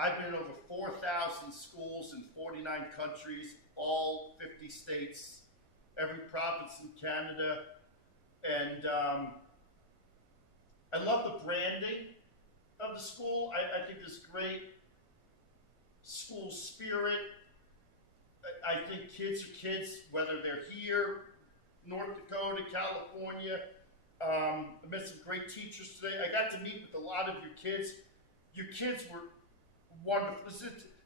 I've been in over 4,000 schools in 49 countries, all 50 states, every province in Canada, and I love the branding of the school. I think there's great school spirit. I think kids are kids, whether they're here, North Dakota, California. I met some great teachers today. I got to meet with a lot of your kids. Your kids were wonderful.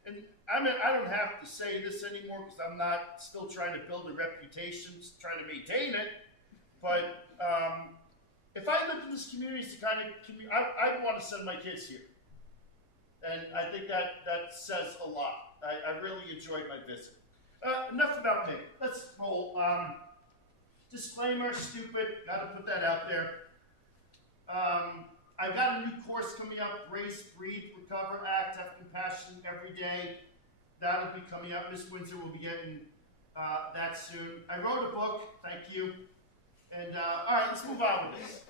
And I mean, I don't have to say this anymore because I'm not still trying to build a reputation, just trying to maintain it. But if I lived in this community, it's the kind of community, I'd want to send my kids here. And I think that says a lot. I really enjoyed my visit. Enough about me. Let's roll. Disclaimer, stupid, gotta put that out there. I've got a new course coming up, Brace, Breathe, Recover, Act, Have Compassion Every Day. That'll be coming up. Miss Windsor will be getting that soon. I wrote a book, thank you. And all right, let's move on with this.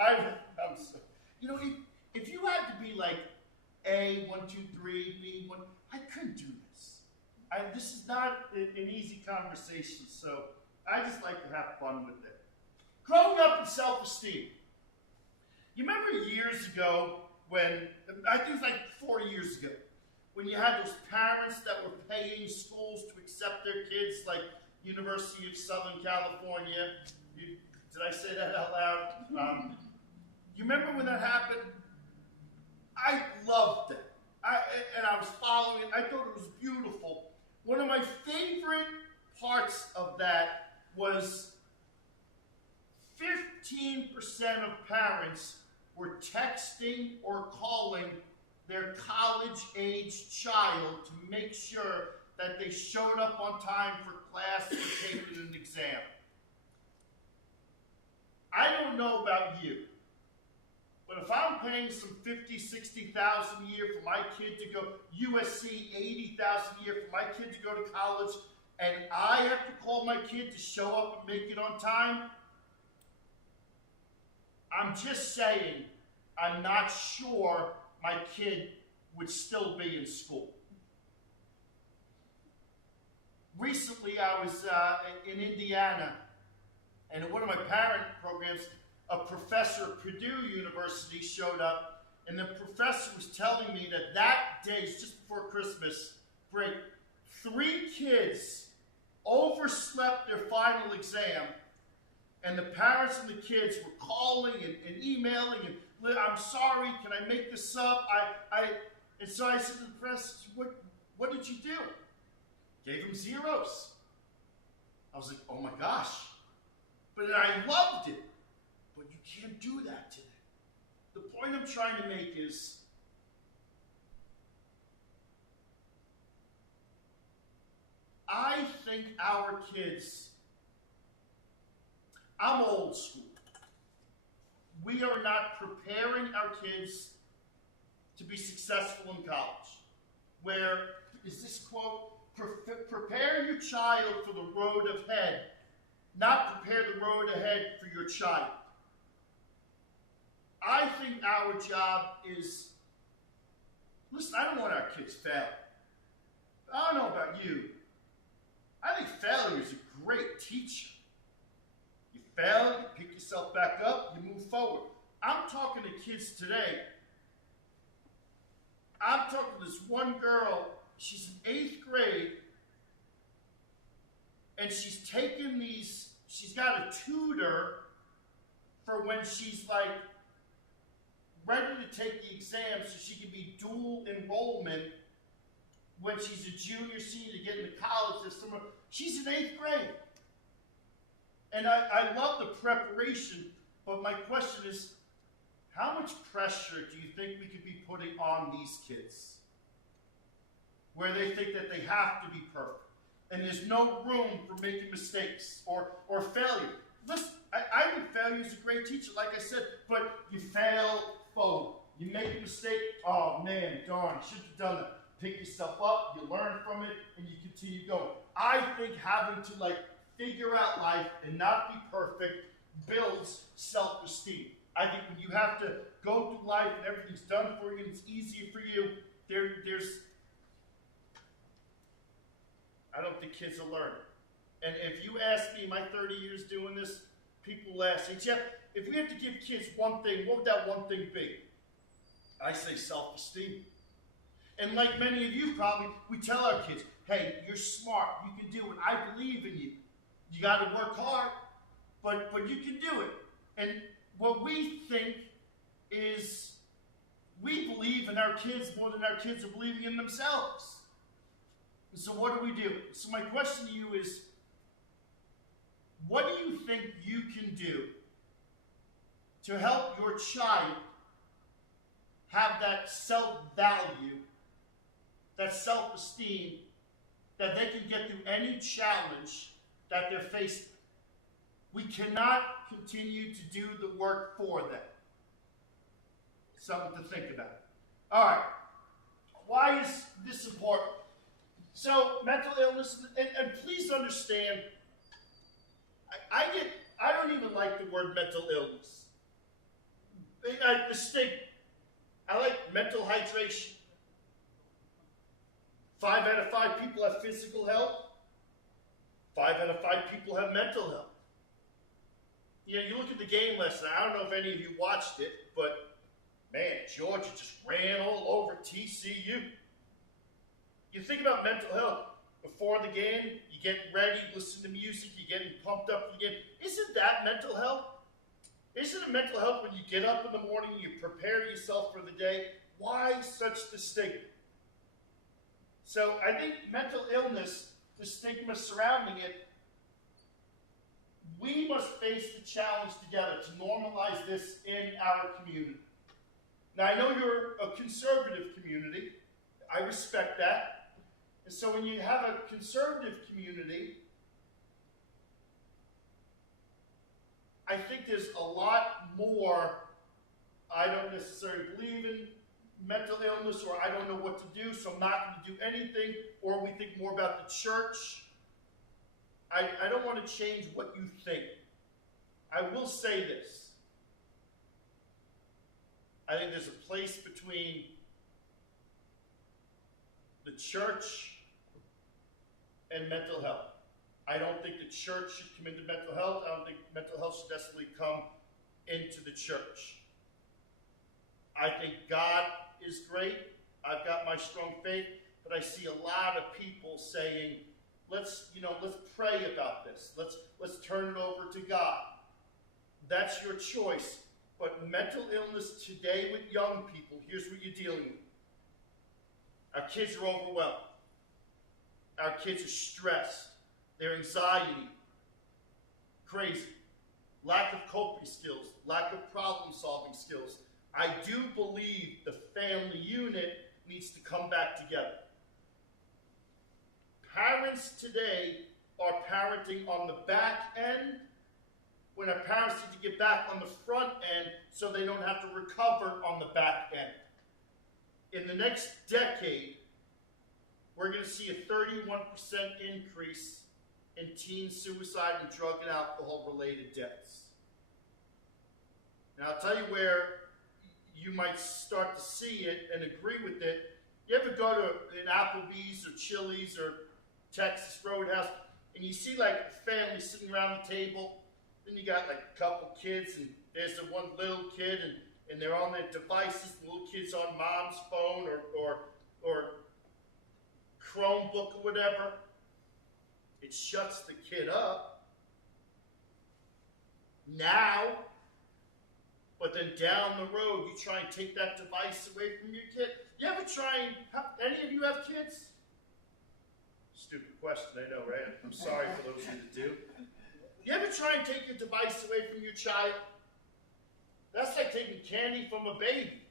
I'm so, you know, if you had to be like A, 1, 2, 3, B, 1, I couldn't do this. This is not an easy conversation, so I just like to have fun with it. Growing up in self-esteem. You remember years ago when, I think it was like 4 years ago, when you had those parents that were paying schools to accept their kids, like University of Southern California. Did I say that out loud? You remember when that happened? I loved it. And I was following it. I thought it was beautiful. One of my favorite parts of that was 15% of parents were texting or calling their college-age child to make sure that they showed up on time for class or taking an exam. I don't know about you, but if I'm paying some $50,000, $60,000 a year for my kid to go, USC, $80,000 a year for my kid to go to college, and I have to call my kid to show up and make it on time, I'm just saying, I'm not sure my kid would still be in school. Recently, I was in Indiana, and in one of my parent programs, a professor at Purdue University showed up, and the professor was telling me that that day, just before Christmas break, 3 kids overslept their final exam, and the parents and the kids were calling and emailing, and I'm sorry, can I make this up? And so I said to the press, what did you do? Gave them zeros. I was like, oh my gosh. But I loved it. But you can't do that today. The point I'm trying to make is, I think our kids, I'm old school. We are not preparing our kids to be successful in college. Where is this quote? Prepare your child for the road ahead, not prepare the road ahead for your child. I think our job is, listen, I don't want our kids fail. I don't know about you. I think failure is a great teacher. You fail, you pick yourself back up, you move forward. I'm talking to kids today. I'm talking to this one girl, she's in 8th grade, and she's taken these, she's got a tutor for when she's like ready to take the exam so she can be dual enrollment when she's a junior, senior to get into college this summer. She's in 8th grade. And I love the preparation, but my question is, how much pressure do you think we could be putting on these kids? Where they think that they have to be perfect. And there's no room for making mistakes or failure. Listen, I think failure is a great teacher, like I said, but you fail forward. You make a mistake, oh man, darn, shouldn't have done that. Pick yourself up, you learn from it, and you continue going. I think having to figure out life and not be perfect builds self-esteem. I think when you have to go through life and everything's done for you and it's easier for you, I don't think kids will learn. And if you ask me, my 30 years doing this, people will ask, Jeff, if we have to give kids one thing, what would that one thing be? I say self-esteem. And like many of you probably, we tell our kids, hey, you're smart, you can do it, I believe in you. You got to work hard, but you can do it. And what we think is we believe in our kids more than our kids are believing in themselves. And so what do? So my question to you is, what do you think you can do to help your child have that self-value, that self-esteem, that they can get through any challenge that they're facing? We cannot continue to do the work for them. Something to think about. All right. Why is this important? So, mental illness, and please understand, I don't even like the word mental illness. The stigma. I like mental hydration. 5 out of 5 people have physical health. 5 out of 5 people have mental health. You know, you look at the game last night. I don't know if any of you watched it, but man, Georgia just ran all over TCU. You think about mental health. Before the game, you get ready, listen to music, you're getting pumped up for the game. Isn't that mental health? Isn't it mental health when you get up in the morning, you prepare yourself for the day? Why such the stigma? So I think mental illness, the stigma surrounding it, we must face the challenge together to normalize this in our community. Now, I know you're a conservative community. I respect that. And so when you have a conservative community, I think there's a lot more, I don't necessarily believe in mental illness, or I don't know what to do, so I'm not going to do anything, or we think more about the church. I don't want to change what you think. I will say this. I think there's a place between the church and mental health. I don't think the church should come into mental health. I don't think mental health should necessarily come into the church. I think God is great. I've got my strong faith, but I see a lot of people saying, let's pray about this. Let's turn it over to God. That's your choice. But mental illness today with young people, here's what you're dealing with. Our kids are overwhelmed. Our kids are stressed. Their anxiety, crazy. Lack of coping skills, lack of problem-solving skills. I do believe the family unit needs to come back together. Parents today are parenting on the back end when our parents need to get back on the front end so they don't have to recover on the back end. In the next decade, we're going to see a 31% increase in teen suicide and drug and alcohol-related deaths. Now, I'll tell you where you might start to see it and agree with it. You ever go to an Applebee's or Chili's or Texas Roadhouse, and you see like a family sitting around the table, then you got like a couple kids, and there's the one little kid, and they're on their devices, the little kid's on mom's phone or Chromebook or whatever. It shuts the kid up. Now, but then down the road, you try and take that device away from your kid. You ever try and, any of you have kids? Stupid question, I know, right? I'm sorry for those of you that do. You ever try and take your device away from your child? That's like taking candy from a baby.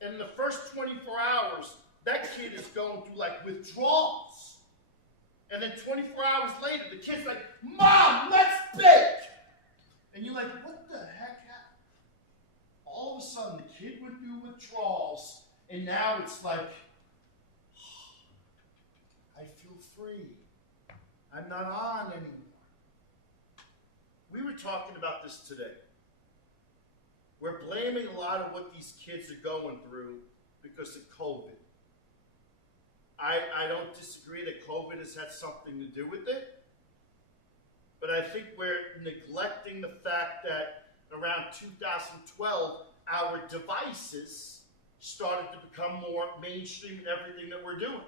In the first 24 hours, that kid is going through like withdrawals. And then 24 hours later, the kid's like, Mom, let's bake! And you're like, what the heck happened? All of a sudden, the kid went through withdrawals, and now it's like, I feel free. I'm not on anymore. We were talking about this today. We're blaming a lot of what these kids are going through because of COVID. I don't disagree that COVID has had something to do with it, but I think we're neglecting the fact that around 2012, our devices started to become more mainstream in everything that we're doing.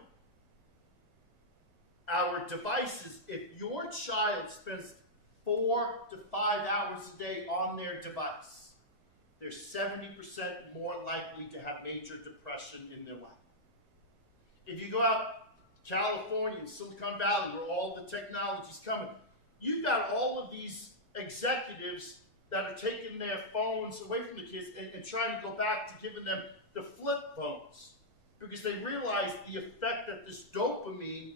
Our devices, if your child spends 4 to 5 hours a day on their device, they're 70% more likely to have major depression in their life. If you go out to California and Silicon Valley, where all the technology's coming, you've got all of these executives that are taking their phones away from the kids and trying to go back to giving them the flip phones because they realize the effect that this dopamine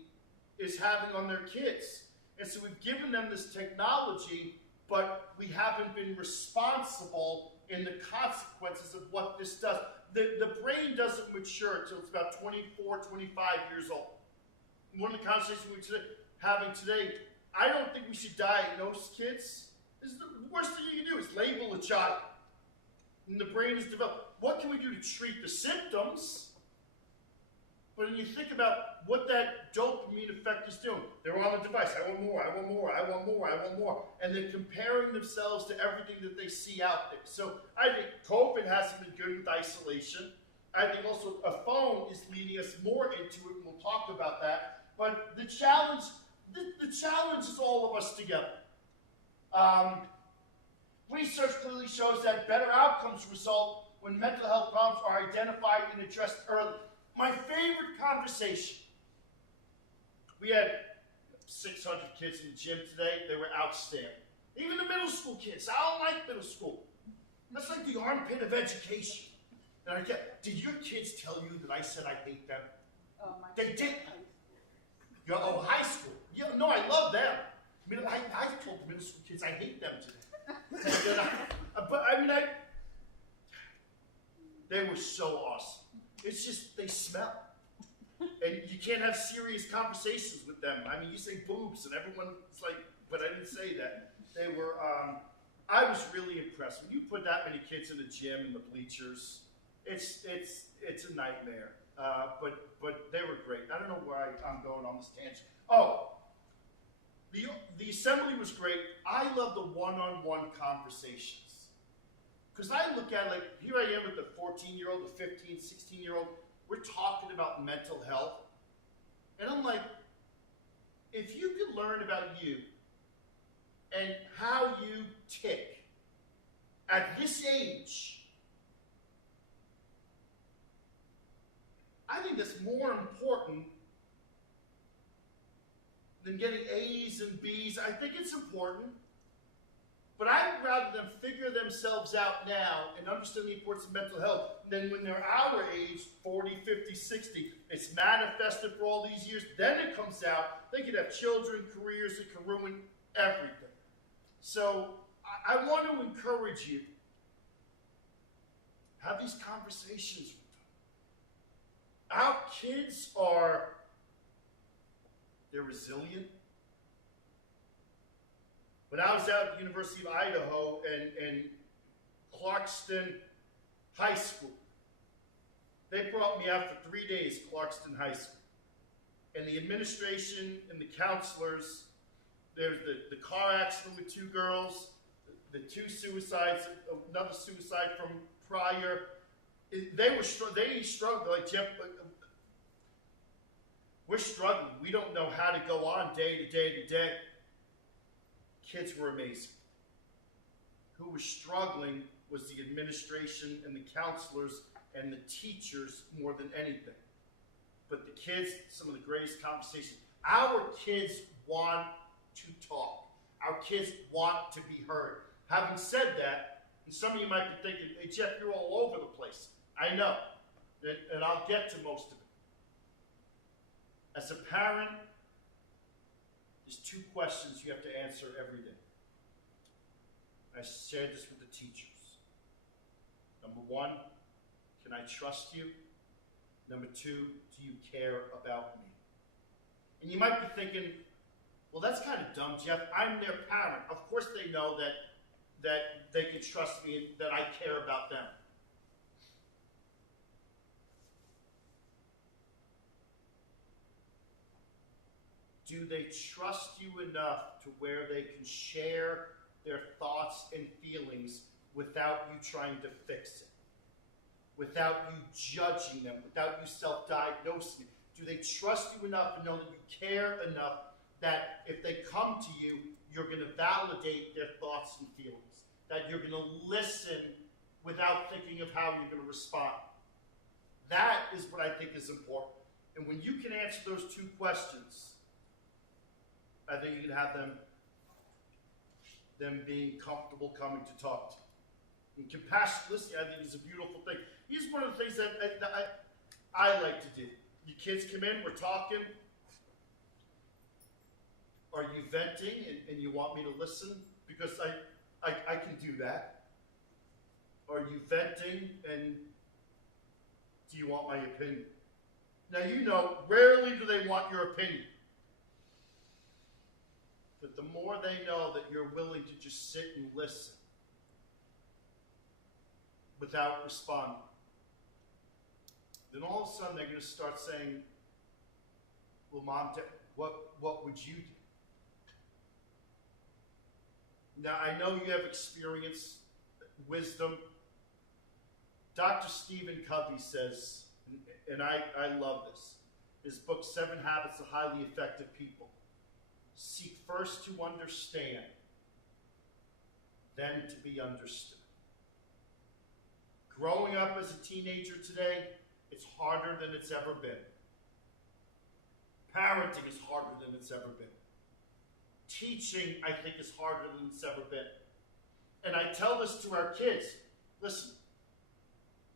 is having on their kids. And so we've given them this technology, but we haven't been responsible in the consequences of what this does. The brain doesn't mature until it's about 24, 25 years old. One of the conversations we're having today, I don't think we should diagnose kids. This is the worst thing you can do is label a child. And the brain is developed. What can we do to treat the symptoms? But when you think about what that dopamine effect is doing, they're on the device. I want more, I want more, I want more, I want more. And they're comparing themselves to everything that they see out there. So I think COVID hasn't been good with isolation. I think also a phone is leading us more into it, and we'll talk about that. But the challenge is all of us together. Research clearly shows that better outcomes result when mental health problems are identified and addressed early. My favorite conversation, we had 600 kids in the gym today. They were outstanding. Even the middle school kids. I don't like middle school. That's like the armpit of education. And I get, did your kids tell you that I said I hate them? Oh, they did. High school. Yeah, no, I love them. I mean, I told the middle school kids I hate them today. They were so awesome. It's just, they smell. And you can't have serious conversations with them. I mean, you say boobs and everyone's like, but I didn't say that. They were, I was really impressed. When you put that many kids in the gym and the bleachers, it's a nightmare. But they were great. I don't know why I'm going on this tangent. Oh, the assembly was great. I love the one-on-one conversations. Because I look at it like, here I am with the 14-year-old, the 15, 16-year-old. We're talking about mental health. And I'm like, if you could learn about you and how you tick at this age, I think that's more important than getting A's and B's. I think it's important. But I'd rather them figure themselves out now and understand the importance of mental health than when they're our age, 40, 50, 60. It's manifested for all these years. Then it comes out. They could have children, careers. It can ruin everything. So I want to encourage you. Have these conversations with them. Our kids they're resilient. When I was out at the University of Idaho and Clarkston High School, they brought me out for 3 days, Clarkston High School. And the administration and the counselors, there's the car accident with 2 girls, the 2 suicides, another suicide from prior. They struggled. Like, Jeff, we're struggling. We don't know how to go on day to day to day. Kids were amazing. Who was struggling was the administration and the counselors and the teachers more than anything. But the kids, some of the greatest conversations. Our kids want to talk. Our kids want to be heard. Having said that, and some of you might be thinking, hey, Jeff, you're all over the place. I know, and I'll get to most of it. As a parent, there's 2 questions you have to answer every day. I shared this with the teachers. Number 1, can I trust you? Number 2, do you care about me? And you might be thinking, well, that's kind of dumb, Jeff. I'm their parent. Of course they know that that they can trust me, that I care about them? Do they trust you enough to where they can share their thoughts and feelings without you trying to fix it? Without you judging them, without you self-diagnosing it? Do they trust you enough and know that you care enough that if they come to you, you're going to validate their thoughts and feelings? That you're going to listen without thinking of how you're going to respond? That is what I think is important. And when you can answer those two questions, I think you can have them being comfortable coming to talk to you. And compassionate listening, I think, is a beautiful thing. Here's one of the things that I like to do. You kids come in, we're talking. Are you venting and you want me to listen? Because I can do that. Are you venting and do you want my opinion? Now, you know, rarely do they want your opinion. But the more they know that you're willing to just sit and listen without responding, then all of a sudden they're going to start saying, well, Mom, Dad, what would you do? Now, I know you have experience, wisdom. Dr. Stephen Covey says, and I love this, his book, 7 Habits of Highly Effective People. Seek first to understand, then to be understood. Growing up as a teenager today, it's harder than it's ever been. Parenting is harder than it's ever been. Teaching, I think, is harder than it's ever been. And I tell this to our kids. Listen,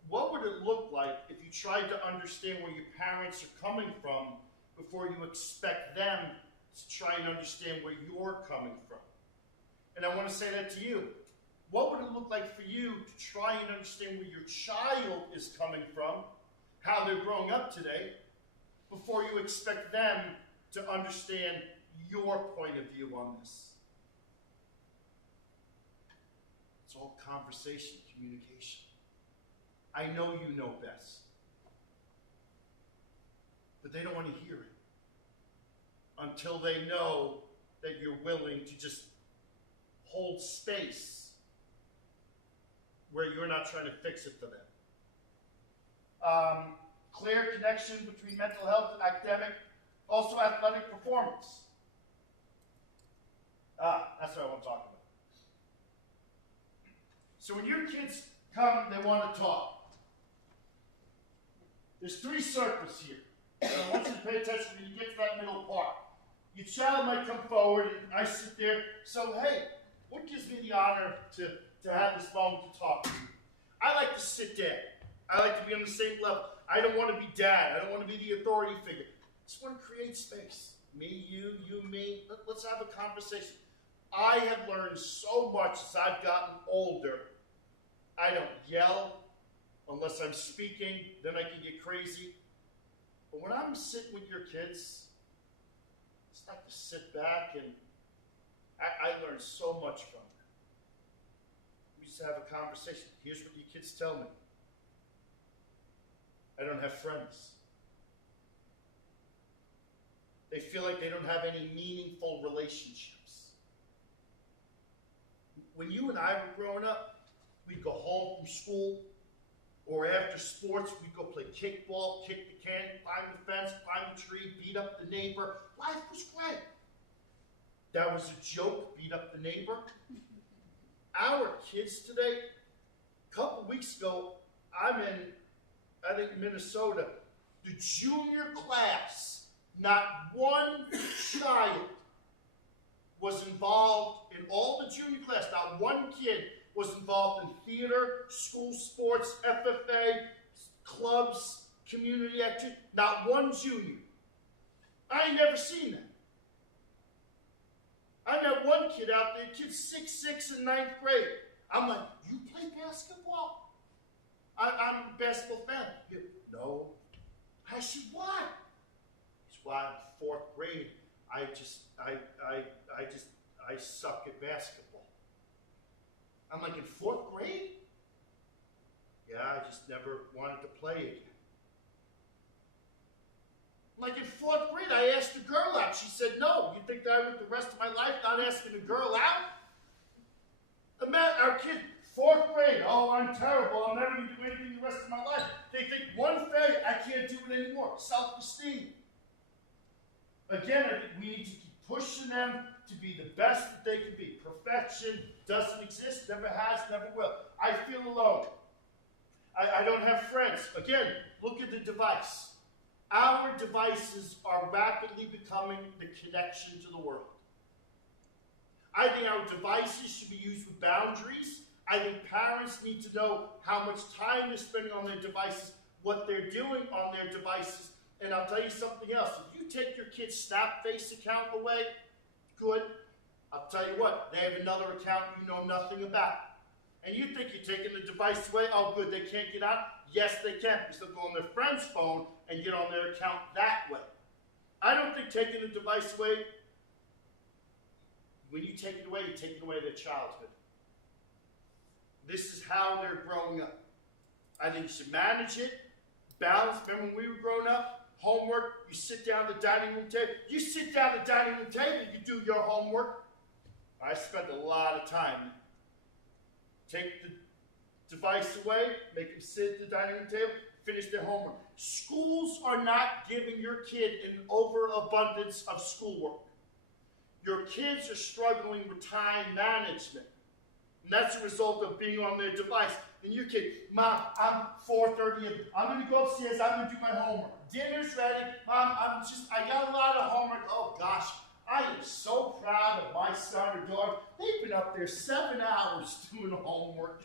what would it look like if you tried to understand where your parents are coming from before you expect them to try and understand where you're coming from? And I want to say that to you. What would it look like for you to try and understand where your child is coming from, how they're growing up today, before you expect them to understand your point of view on this? It's all conversation, communication. I know you know best, but they don't want to hear it until they know that you're willing to just hold space where you're not trying to fix it for them. Clear connection between mental health and academic, also athletic performance. That's what I want to talk about. So when your kids come, they want to talk. There's 3 circles here. So I want you to pay attention when you get to that middle part. Your child might come forward, and I sit there. So, hey, what gives me the honor to have this moment to talk to you? I like to sit there. I like to be on the same level. I don't want to be dad. I don't want to be the authority figure. I just want to create space. Me, you, me. Let's have a conversation. I have learned so much as I've gotten older. I don't yell unless I'm speaking. Then I can get crazy. But when I'm sitting with your kids, it's like to sit back, and I learned so much from them. We just have a conversation. Here's what your kids tell me. I don't have friends. They feel like they don't have any meaningful relationships. When you and I were growing up, we'd go home from school, or after sports, we'd go play kickball, kick the can, climb the fence, climb the tree, beat up the neighbor. Life was great. That was a joke, beat up the neighbor. Our kids today, a couple weeks ago, I'm in, I think, Minnesota. The junior class, not one child was involved in all the junior class. Not one kid was involved in theater, school sports, FFA, clubs, community activity. Not one junior. I ain't never seen that. I met one kid out there, kid 6'6" in 9th grade. I'm like, you play basketball? I'm a basketball fan. No. I said, why? It's why in 4th grade, I suck at basketball. I'm like, in 4th grade? Yeah, I just never wanted to play again. Like in 4th grade, I asked a girl out. She said no. You think that I went the rest of my life not asking a girl out? Our kid, 4th grade, oh, I'm terrible. I'm never going to do anything the rest of my life. They think one failure, I can't do it anymore. Self-esteem. Again, I think we need to keep pushing them to be the best that they can be. Perfection doesn't exist, never has, never will. I feel alone. I don't have friends. Again, look at the device. Our devices are rapidly becoming the connection to the world. I think our devices should be used with boundaries. I think parents need to know how much time they're spending on their devices, what they're doing on their devices. And I'll tell you something else. If you take your kid's Snapface account away, good. I'll tell you what, they have another account you know nothing about. And you think you're taking the device away, oh good, they can't get out? Yes, they can, because they'll go on their friend's phone and get on their account that way. I don't think taking the device away, when you take it away, you're taking away their childhood. This is how they're growing up. I think you should manage it, balance. Remember when we were growing up? Homework, you sit down at the dining room table. You sit down at the dining room table, you do your homework. I spent a lot of time. Take the device away, make them sit at the dining room table, finish their homework. Schools are not giving your kid an overabundance of schoolwork. Your kids are struggling with time management. And that's a result of being on their device. And your kid, Mom, I'm 4:30. I'm going to go upstairs. I'm going to do my homework. Dinner's ready. Mom, I got a lot of homework. Oh, gosh. I am so proud of my son or daughter. They've been up there 7 hours doing homework.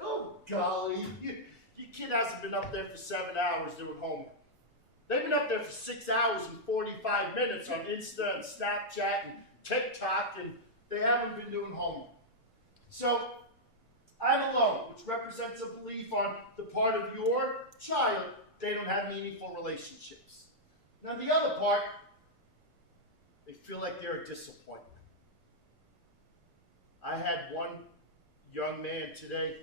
Oh, golly. Your kid hasn't been up there for 7 hours doing homework. They've been up there for 6 hours and 45 minutes on Insta and Snapchat and TikTok, and they haven't been doing homework. So, I'm alone, which represents a belief on the part of your child they don't have meaningful relationships. Now, the other part, they feel like they're a disappointment. I had one young man today,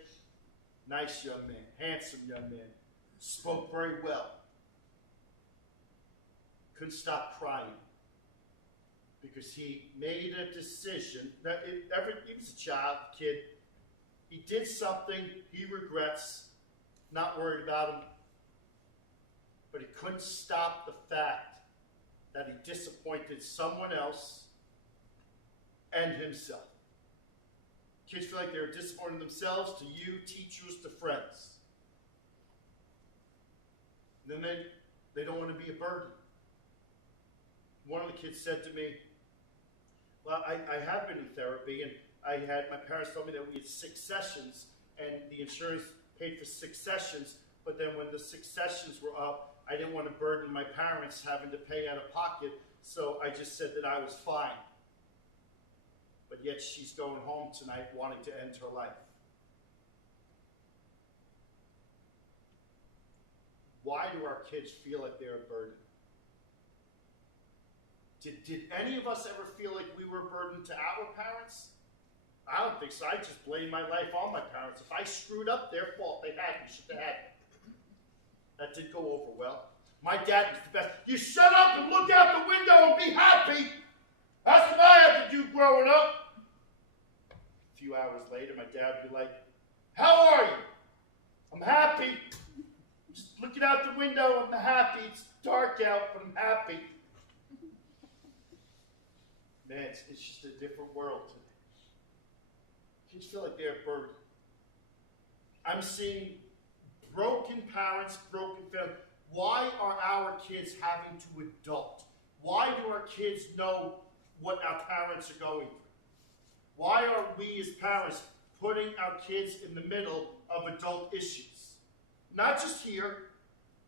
nice young man, handsome young man, spoke very well. Couldn't stop crying because he made a decision that he was a child, kid. He did something he regrets, not worried about him, but he couldn't stop the fact that he disappointed someone else and himself. Kids feel like they're disappointing themselves, to you, teachers, to friends. And then they don't want to be a burden. One of the kids said to me, well, I have been in therapy, and my parents told me that we had 6 sessions, and the insurance paid for 6 sessions, but then when the 6 sessions were up, I didn't want to burden my parents having to pay out of pocket, so I just said that I was fine. But yet she's going home tonight wanting to end her life. Why do our kids feel like they're a burden? Did any of us ever feel like we were a burden to our parents? I don't think so. I just blame my life on my parents. If I screwed up, their fault. They had me. Should have had me. That didn't go over well. My dad was the best. You shut up and look out the window and be happy. That's what I had to do growing up. A few hours later, my dad would be like, how are you? I'm happy. Just looking out the window, I'm happy. It's dark out, but I'm happy. Man, it's just a different world today. Kids feel like they're a burden. I'm seeing broken parents, broken families. Why are our kids having to adult? Why do our kids know what our parents are going through? Why are we as parents putting our kids in the middle of adult issues? Not just here,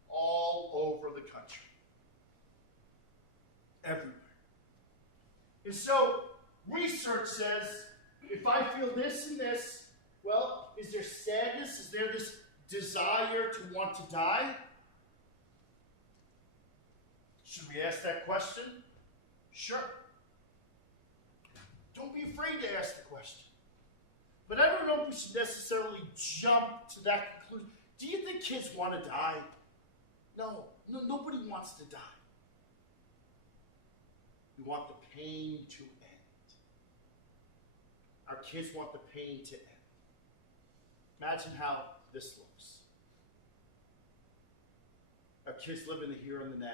all over the country. Everywhere. And so, research says, if I feel this and this, well, is there sadness? Is there this desire to want to die? Should we ask that question? Sure. Don't be afraid to ask the question. But I don't know everybody should necessarily jump to that conclusion. Do you think kids want to die? No, nobody wants to die. We want the pain to end. Our kids want the pain to end. Imagine how this looks. Our kids live in the here and the now.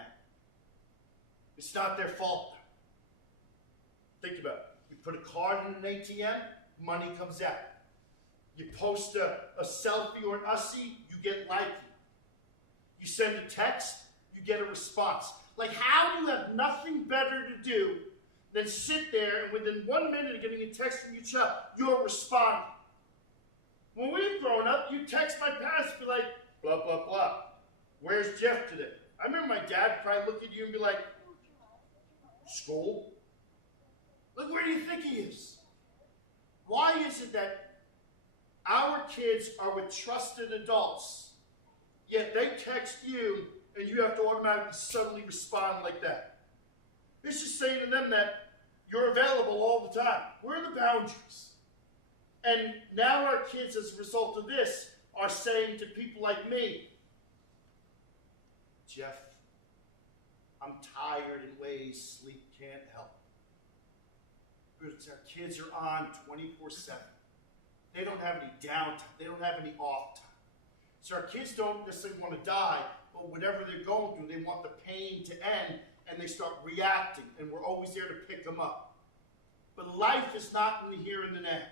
It's not their fault. Think about it. You put a card in an ATM, money comes out. You post a selfie or an Ussie, you get likey. You send a text, you get a response. Like, how do you have nothing better to do than sit there and within 1 minute of getting a text from your child, you're responding? When we were growing up, you text my parents and be like, blah, blah, blah. Where's Jeff today? I remember my dad probably look at you and be like, school? Like, where do you think he is? Why is it that our kids are with trusted adults, yet they text you and you have to automatically suddenly respond like that? It's just saying to them that you're available all the time. Where are the boundaries? And now our kids, as a result of this, are saying to people like me, Jeff, I'm tired in ways sleep can't help. Because our kids are on 24/7. They don't have any downtime. They don't have any off time. So our kids don't necessarily want to die, but whatever they're going through, they want the pain to end, and they start reacting, and we're always there to pick them up. But life is not in the here and the now.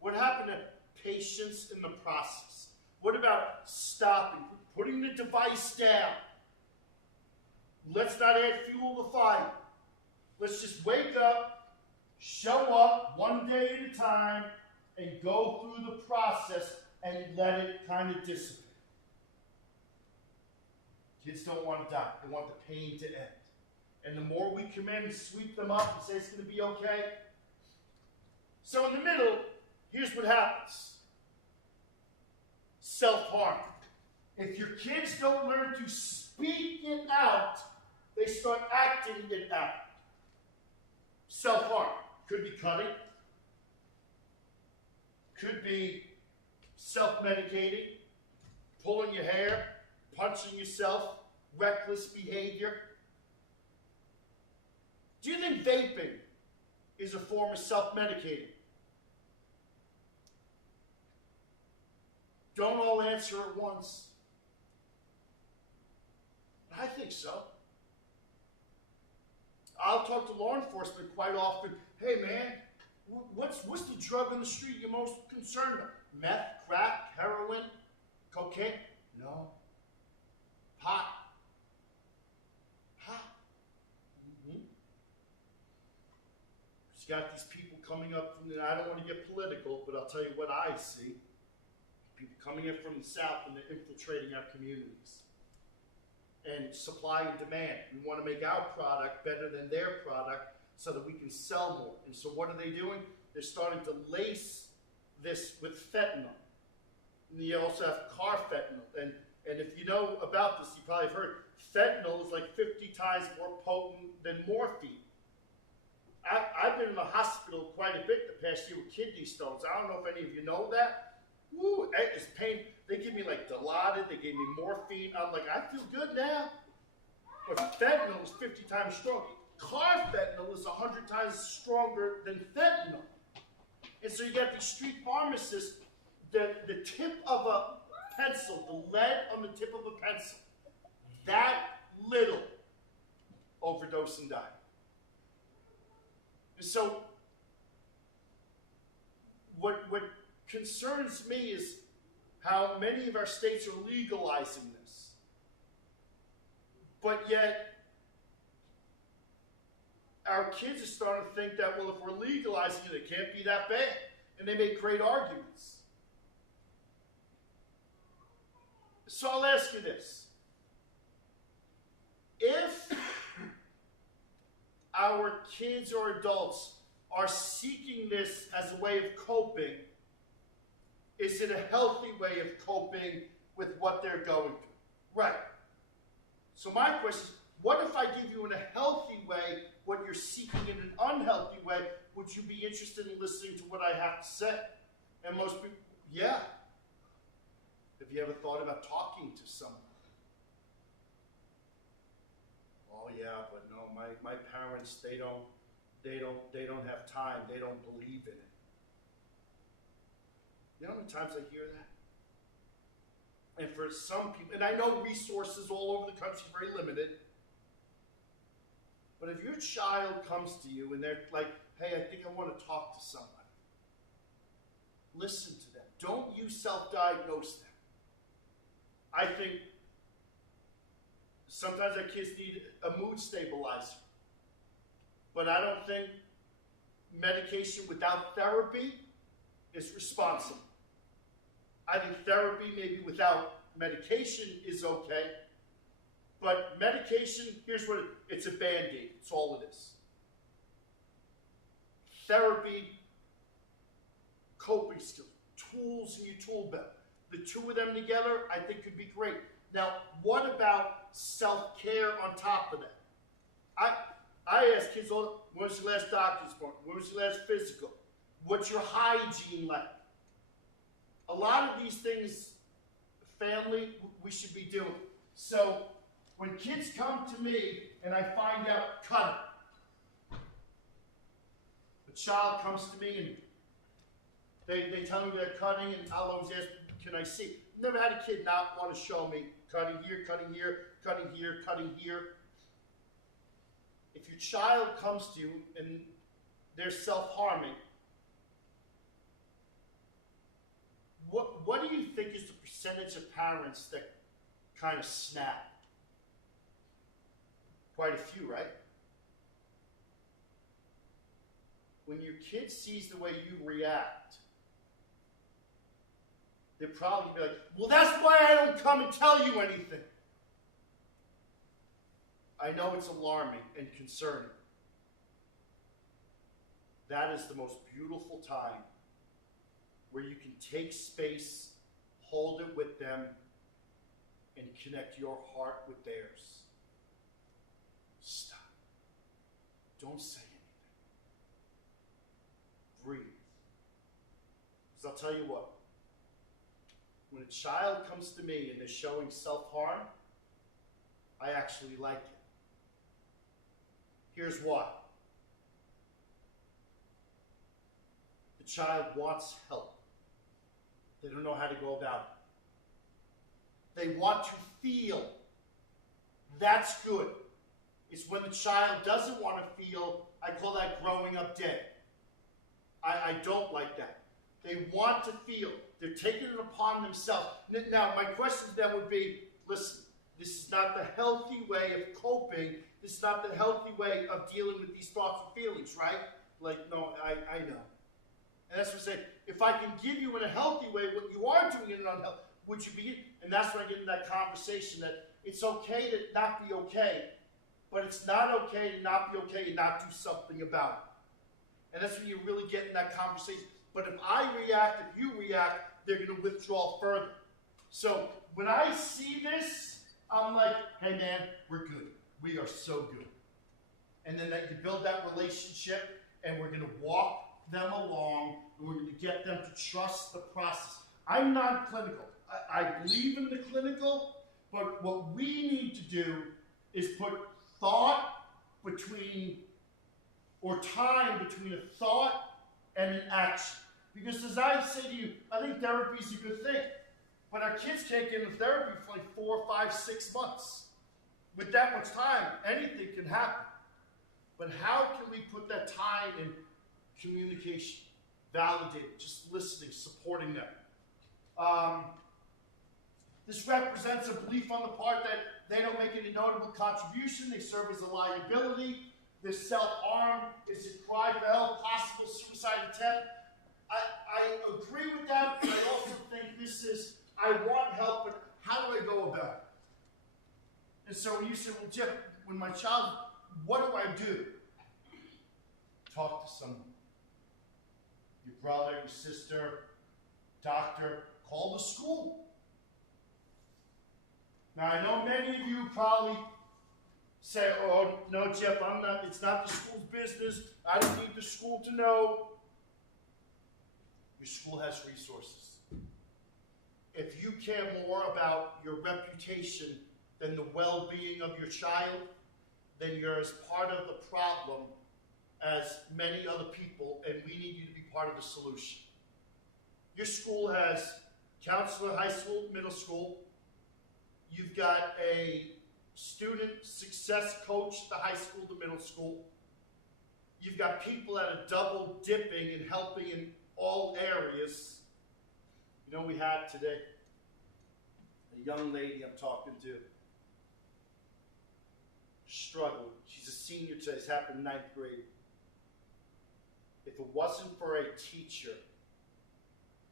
What happened to patience in the process? What about stopping, putting the device down? Let's not add fuel to the fire. Let's just wake up, show up one day at a time, and go through the process and let it kind of dissipate. Kids don't want to die. They want the pain to end. And the more we come in and sweep them up and say it's going to be okay. So in the middle, here's what happens. Self-harm. If your kids don't learn to speak it out, they start acting it out. Self-harm. Could be cutting. Could be self-medicating, pulling your hair, punching yourself, reckless behavior. Do you think vaping is a form of self-medicating? Don't all answer at once. I think so. I'll talk to law enforcement quite often. Hey man, what's the drug on the street you're most concerned about? Meth, crack, heroin, cocaine? No. Pot. Pot. Mm-hmm. She's got these people coming up from I don't want to get political, but I'll tell you what I see. People coming in from the south and they're infiltrating our communities. And supply and demand. We want to make our product better than their product so that we can sell more. And so what are they doing? They're starting to lace this with fentanyl. And you also have carfentanil. And if you know about this, you probably have heard, fentanyl is like 50 times more potent than morphine. I've been in the hospital quite a bit the past year with kidney stones. I don't know if any of you know that. Woo, it's pain. They give me like Dilaudid, they gave me morphine. I'm like, I feel good now. But fentanyl is 50 times stronger. Carfentanil is 100 times stronger than fentanyl. And so you got these street pharmacists, the tip of a pencil, the lead on the tip of a pencil, that little overdose and die. And so what concerns me is how many of our states are legalizing this. But yet, our kids are starting to think that, well, if we're legalizing it, it can't be that bad. And they make great arguments. So I'll ask you this. If our kids or adults are seeking this as a way of coping, is it a healthy way of coping with what they're going through? Right. So my question is, what if I give you in a healthy way what you're seeking in an unhealthy way? Would you be interested in listening to what I have to say? And most people, yeah. Have you ever thought about talking to someone? Oh yeah, but no, my parents, they don't have time. They don't believe in it. You know how many times I hear that? And for some people, and I know resources all over the country are very limited, but if your child comes to you and they're like, hey, I think I want to talk to somebody, listen to them. Don't you self-diagnose them. I think sometimes our kids need a mood stabilizer, but I don't think medication without therapy is responsible. I think therapy maybe without medication is okay, but medication, here's what it's a Band-Aid. It's all it is. Therapy, coping skills, tools in your tool belt. The two of them together, I think, could be great. Now, what about self-care on top of that? I ask kids all, when was your last doctor's appointment? When was your last physical? What's your hygiene like? A lot of these things, family, we should be doing. So, when kids come to me and I find out, cut it. A child comes to me and they tell me they're cutting, and I'll always ask, can I see? Never had a kid not want to show me cutting here, cutting here, cutting here, cutting here. If your child comes to you and they're self-harming, what do you think is the percentage of parents that kind of snap? Quite a few, right? When your kid sees the way you react, they'll probably be like, well, that's why I don't come and tell you anything. I know it's alarming and concerning. That is the most beautiful time where you can take space, hold it with them, and connect your heart with theirs. Stop. Don't say anything. Breathe. Because I'll tell you what, when a child comes to me and they're showing self-harm, I actually like it. Here's why. The child wants help. They don't know how to go about it. They want to feel. That's good. It's when the child doesn't want to feel, I call that growing up dead. I don't like that. They want to feel. They're taking it upon themselves. Now, my question to them would be, listen, this is not the healthy way of coping. This is not the healthy way of dealing with these thoughts and feelings, right? Like, no, I know. And that's what I'm saying. If I can give you in a healthy way what you are doing in an unhealthy, would you be? And that's when I get into that conversation that it's okay to not be okay, but it's not okay to not be okay and not do something about it. And that's when you really get in that conversation. But if I react, if you react, they're going to withdraw further. So when I see this, I'm like, hey man, we're good. We are so good. And then that you build that relationship, and we're going to walk them along, and we're going to get them to trust the process. I'm not clinical. I believe in the clinical, but what we need to do is put thought between, or time between a thought and an action. Because as I say to you, I think therapy is a good thing. But our kids can't get into therapy for like 4, 5, 6 months. With that much time, anything can happen. But how can we put that time in communication, validating, just listening, supporting them? This represents a belief on the part that they don't make any notable contribution. They serve as a liability. This self-harm is a cry for help, possible suicide attempt. I agree with that, but I also think this is, I want help, but how do I go about it? And so when you say, well, Jeff, when my child, what do I do? Talk to someone. Your brother, your sister, doctor, call the school. Now, I know many of you probably say, oh, no, Jeff, it's not the school's business. I don't need the school to know. Your school has resources. If you care more about your reputation than the well-being of your child, then you're as part of the problem as many other people, and we need you to be part of the solution. Your school has counselor, high school, middle school. You've got a student success coach, the high school, the middle school. You've got people that are double dipping and helping in all areas. You know, we had today a young lady I'm talking to struggled. She's a senior today. This happened in 9th grade. If it wasn't for a teacher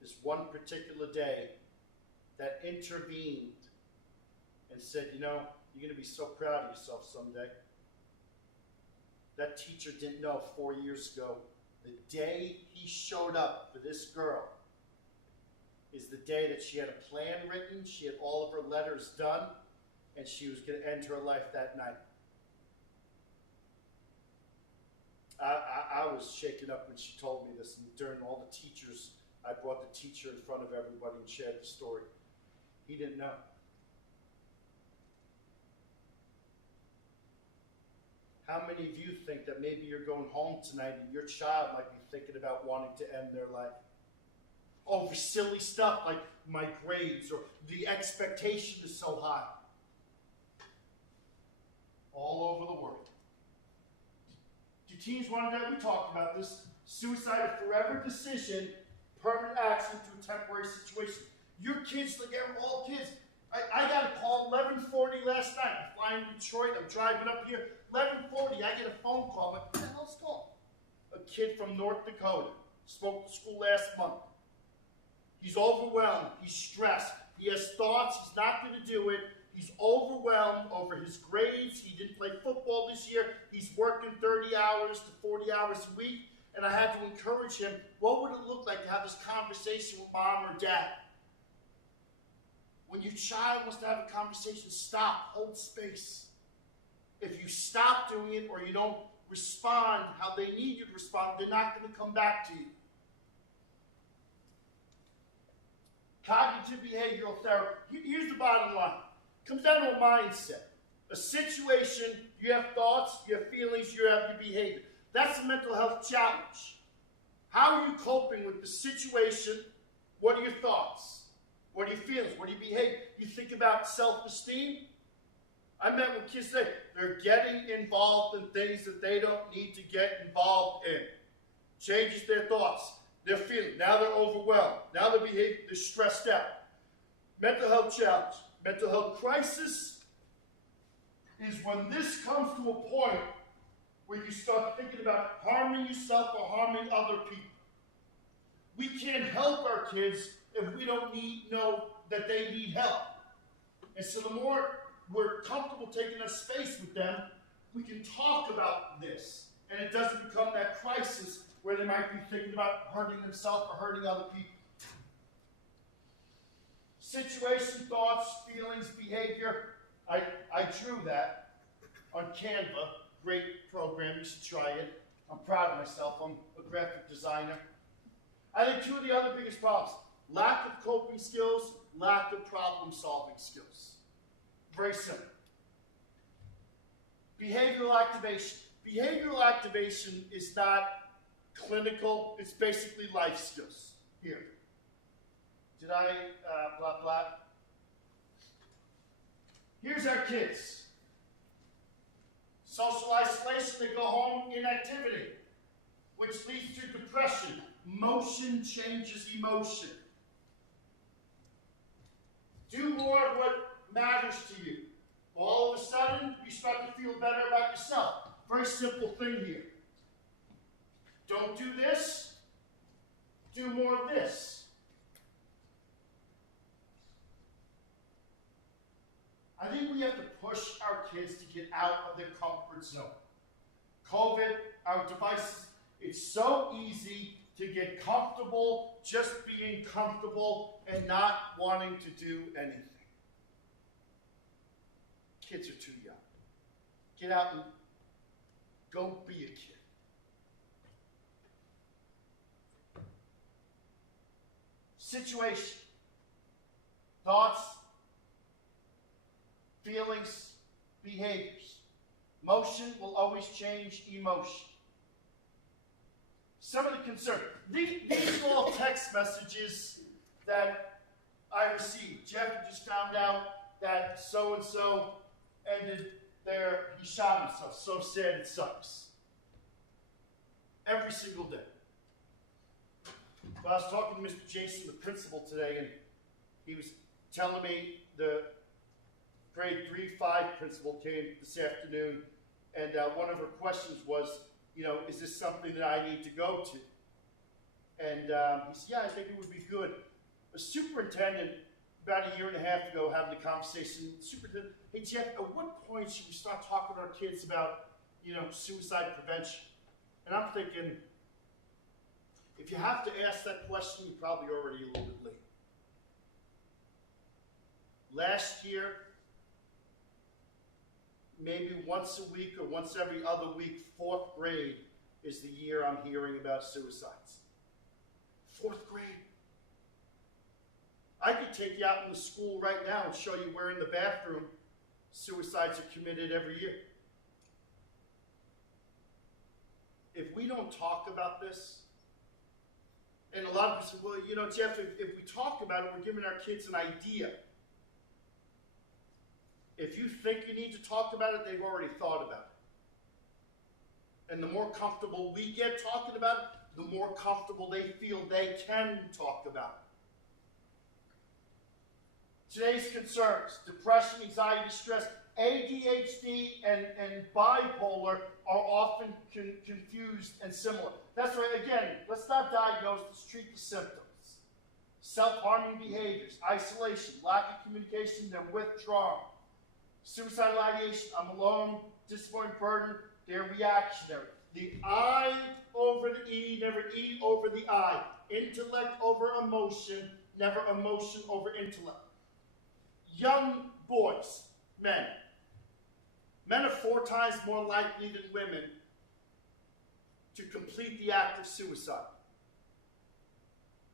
this one particular day that intervened and said, you know, you're going to be so proud of yourself someday. That teacher didn't know 4 years ago, the day he showed up for this girl is the day that she had a plan written, she had all of her letters done, and she was going to end her life that night. I was shaken up when she told me this, and during all the teachers, I brought the teacher in front of everybody and shared the story. He didn't know. How many of you think that maybe you're going home tonight and your child might be thinking about wanting to end their life? Over silly stuff like my grades or the expectation is so high. All over the world. Do teens want to know? We talked about this. Suicide, a forever decision, permanent action to a temporary situation. Your kids, like all kids. I got a call 11:40 last night. I'm flying to Detroit. I'm driving up here. 11:40, I get a phone call. I'm like, what the hell's going? A kid from North Dakota. Spoke to school last month. He's overwhelmed. He's stressed. He has thoughts. He's not going to do it. He's overwhelmed over his grades. He didn't play football this year. He's working 30 hours to 40 hours a week. And I had to encourage him, what would it look like to have this conversation with mom or dad? When your child wants to have a conversation, stop, hold space. If you stop doing it or you don't respond how they need you to respond, they're not going to come back to you. Cognitive behavioral therapy. Here's the bottom line. It comes down to a mindset. A situation, you have thoughts, you have feelings, you have your behavior. That's a mental health challenge. How are you coping with the situation? What are your thoughts? What are your feelings? What are your behavior? You think about self-esteem? I met with kids today. They're getting involved in things that they don't need to get involved in. Changes their thoughts, their feelings. Now they're overwhelmed. Now their behavior, they're stressed out. Mental health challenge. Mental health crisis is when this comes to a point where you start thinking about harming yourself or harming other people. We can't help our kids if we don't know that they need help. And so the more we're comfortable taking up space with them, we can talk about this. And it doesn't become that crisis where they might be thinking about hurting themselves or hurting other people. Situation, thoughts, feelings, behavior. I drew that on Canva. Great program, you should try it. I'm proud of myself. I'm a graphic designer. I think two of the other biggest problems, lack of coping skills, lack of problem-solving skills. Very simple. Behavioral activation. Behavioral activation is not clinical. It's basically life skills. Here. Did I, blah, blah. Here's our kids. Social isolation, they go home, inactivity, which leads to depression. Motion changes emotion. Do more of what matters to you. All of a sudden, you start to feel better about yourself. Very simple thing here. Don't do this. Do more of this. I think we have to push our kids to get out of their comfort zone. COVID, our devices, it's so easy to get comfortable just being comfortable and not wanting to do anything. Kids are too young. Get out and go be a kid. situation, thoughts, feelings, behaviors. Motion will always change emotion. Some of the concerns. These are all text messages that I received. Jeff just found out that so-and-so ended he shot himself. So sad, it sucks. Every single day. Well, I was talking to Mr. Jason, the principal, today, and he was telling me the grade 3-5 principal came this afternoon, and one of her questions was, is this something that I need to go to? And he said, yeah, I think it would be good. A superintendent, about a year and a half ago, having a conversation, superintendent, hey Jeff, at what point should we start talking to our kids about, suicide prevention? And I'm thinking, if you have to ask that question, you're probably already a little bit late. Last year, maybe once a week or once every other week, 4th grade is the year I'm hearing about suicides. 4th grade. I could take you out in the school right now and show you where in the bathroom suicides are committed every year. If we don't talk about this, and a lot of people say, well, Jeff, if we talk about it, we're giving our kids an idea. If you think you need to talk about it, they've already thought about it. And the more comfortable we get talking about it, the more comfortable they feel they can talk about it. Today's concerns: depression, anxiety, stress, ADHD, and bipolar are often confused and similar. That's right, again, let's not diagnose, let's treat the symptoms. Self-harming behaviors, isolation, lack of communication, they're withdrawing. Suicidal ideation, I'm alone, disappointing burden, they're reactionary. The I over the E, never E over the I. Intellect over emotion, never emotion over intellect. Young boys, men. Men are 4 times more likely than women to complete the act of suicide.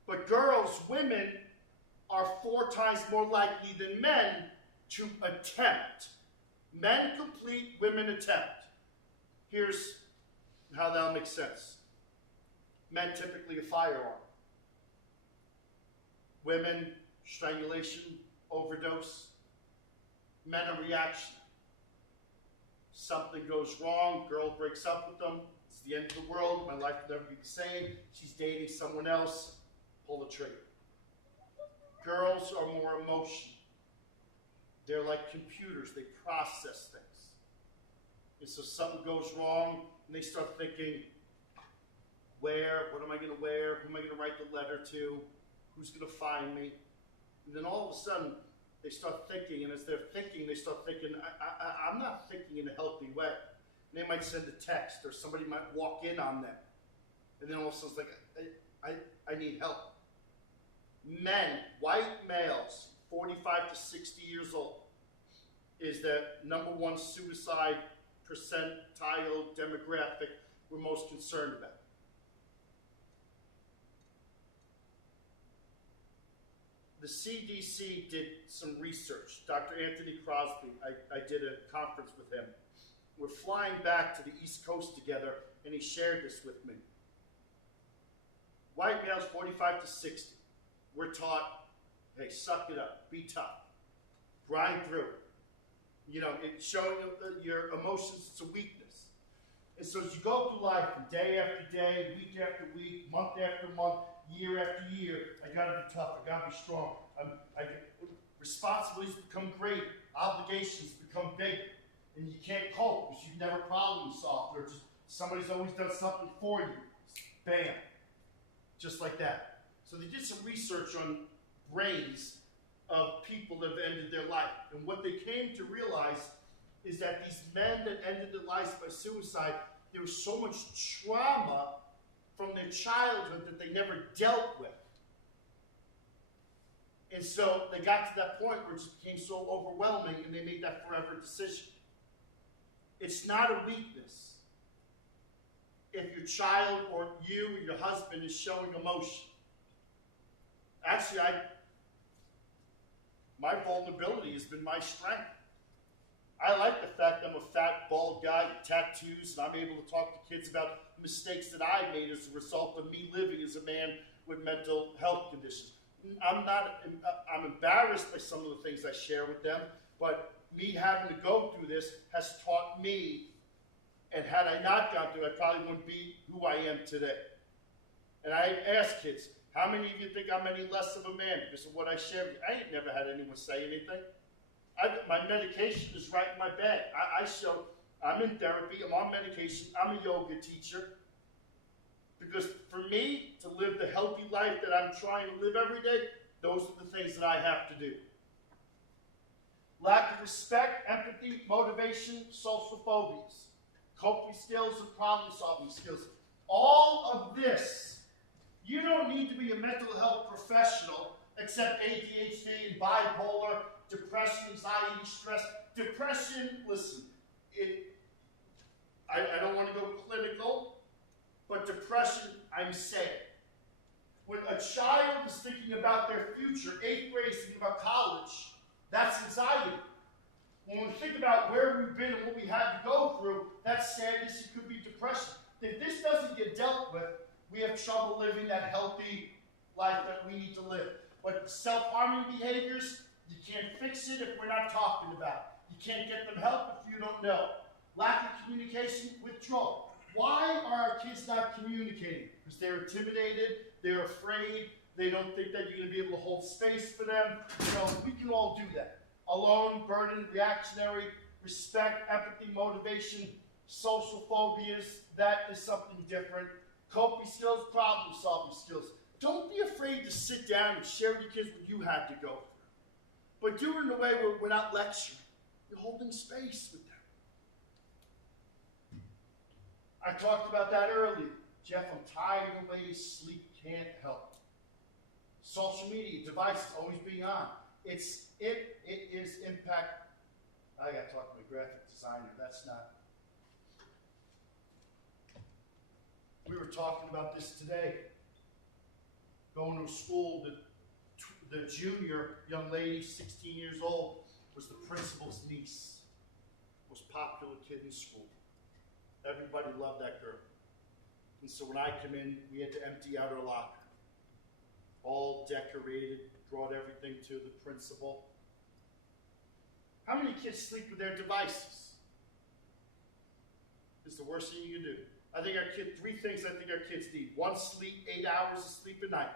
But girls, women, are 4 times more likely than men to attempt. Men complete, women attempt. Here's how that'll make sense. Men typically a firearm. Women, strangulation, overdose. Men a reaction. Something goes wrong, girl breaks up with them, it's the end of the world, my life will never be the same, she's dating someone else, pull the trigger. Girls are more emotional. They're like computers, they process things. And so something goes wrong, and they start thinking, what am I going to wear, who am I going to write the letter to, who's going to find me? And then all of a sudden, they start thinking, and as they're thinking, they start thinking, I'm not thinking in a healthy way. And they might send a text, or somebody might walk in on them. And then all of a sudden it's like, I need help. Men, white males, 45 to 60 years old, is the #1 suicide percentile demographic we're most concerned about. The CDC did some research. Dr. Anthony Crosby, I did a conference with him. We're flying back to the East Coast together, and he shared this with me. White males 45 to 60. We're taught, hey, suck it up, be tough, grind through it. It's showing your emotions, it's a weakness. And so as you go through life, day after day, week after week, month after month, year after year, I gotta be tough, I gotta be strong. Responsibilities become great, obligations become big, and you can't cope because you've never problem solved, or just somebody's always done something for you. Bam. Just like that. So they did some research on brains of people that have ended their life. And what they came to realize is that these men that ended their lives by suicide, there was so much trauma from their childhood that they never dealt with. And so they got to that point where it just became so overwhelming, and they made that forever decision. It's not a weakness if your child or you or your husband is showing emotion. Actually, my vulnerability has been my strength. I like the fact I'm a fat, bald guy with tattoos, and I'm able to talk to kids about mistakes that I made as a result of me living as a man with mental health conditions. I'm embarrassed by some of the things I share with them, but me having to go through this has taught me, and had I not gone through it, I probably wouldn't be who I am today. And I ask kids, how many of you think I'm any less of a man because of what I share with you? I ain't never had anyone say anything. My medication is right in my bag. I'm in therapy, I'm on medication, I'm a yoga teacher. Because for me to live the healthy life that I'm trying to live every day, those are the things that I have to do. Lack of respect, empathy, motivation, social phobias, coping skills, and problem-solving skills. All of this, you don't need to be a mental health professional except ADHD and bipolar, depression, anxiety, stress. Depression, listen, I don't want to go clinical, but depression, I'm saying. When a child is thinking about their future, 8th grade is thinking about college, that's anxiety. When we think about where we've been and what we had to go through, that's sadness, it could be depression. If this doesn't get dealt with, we have trouble living that healthy life that we need to live. But self-harming behaviors, you can't fix it if we're not talking about it. You can't get them help if you don't know. Lack of communication, withdrawal. Why are our kids not communicating? Because they're intimidated, they're afraid, they don't think that you're going to be able to hold space for them. You know, we can all do that. Alone, burdened, reactionary, respect, empathy, motivation, social phobias, that is something different. Coping skills, problem-solving skills. Don't be afraid to sit down and share with your kids what you had to go through. But do it in a way where we're not lecturing. You're holding space with them. I talked about that earlier. Jeff, I'm tired of the way sleep can't help. Social media, devices always being on. It is impact. I got to talk to my graphic designer. That's not. We were talking about this today. Going to school, the junior young lady, 16 years old, was the principal's niece. Most popular kid in school. Everybody loved that girl. And so when I came in, we had to empty out her locker. All decorated, brought everything to the principal. How many kids sleep with their devices? It's the worst thing you can do. I think three things I think our kids need. One, sleep, 8 hours of sleep a night.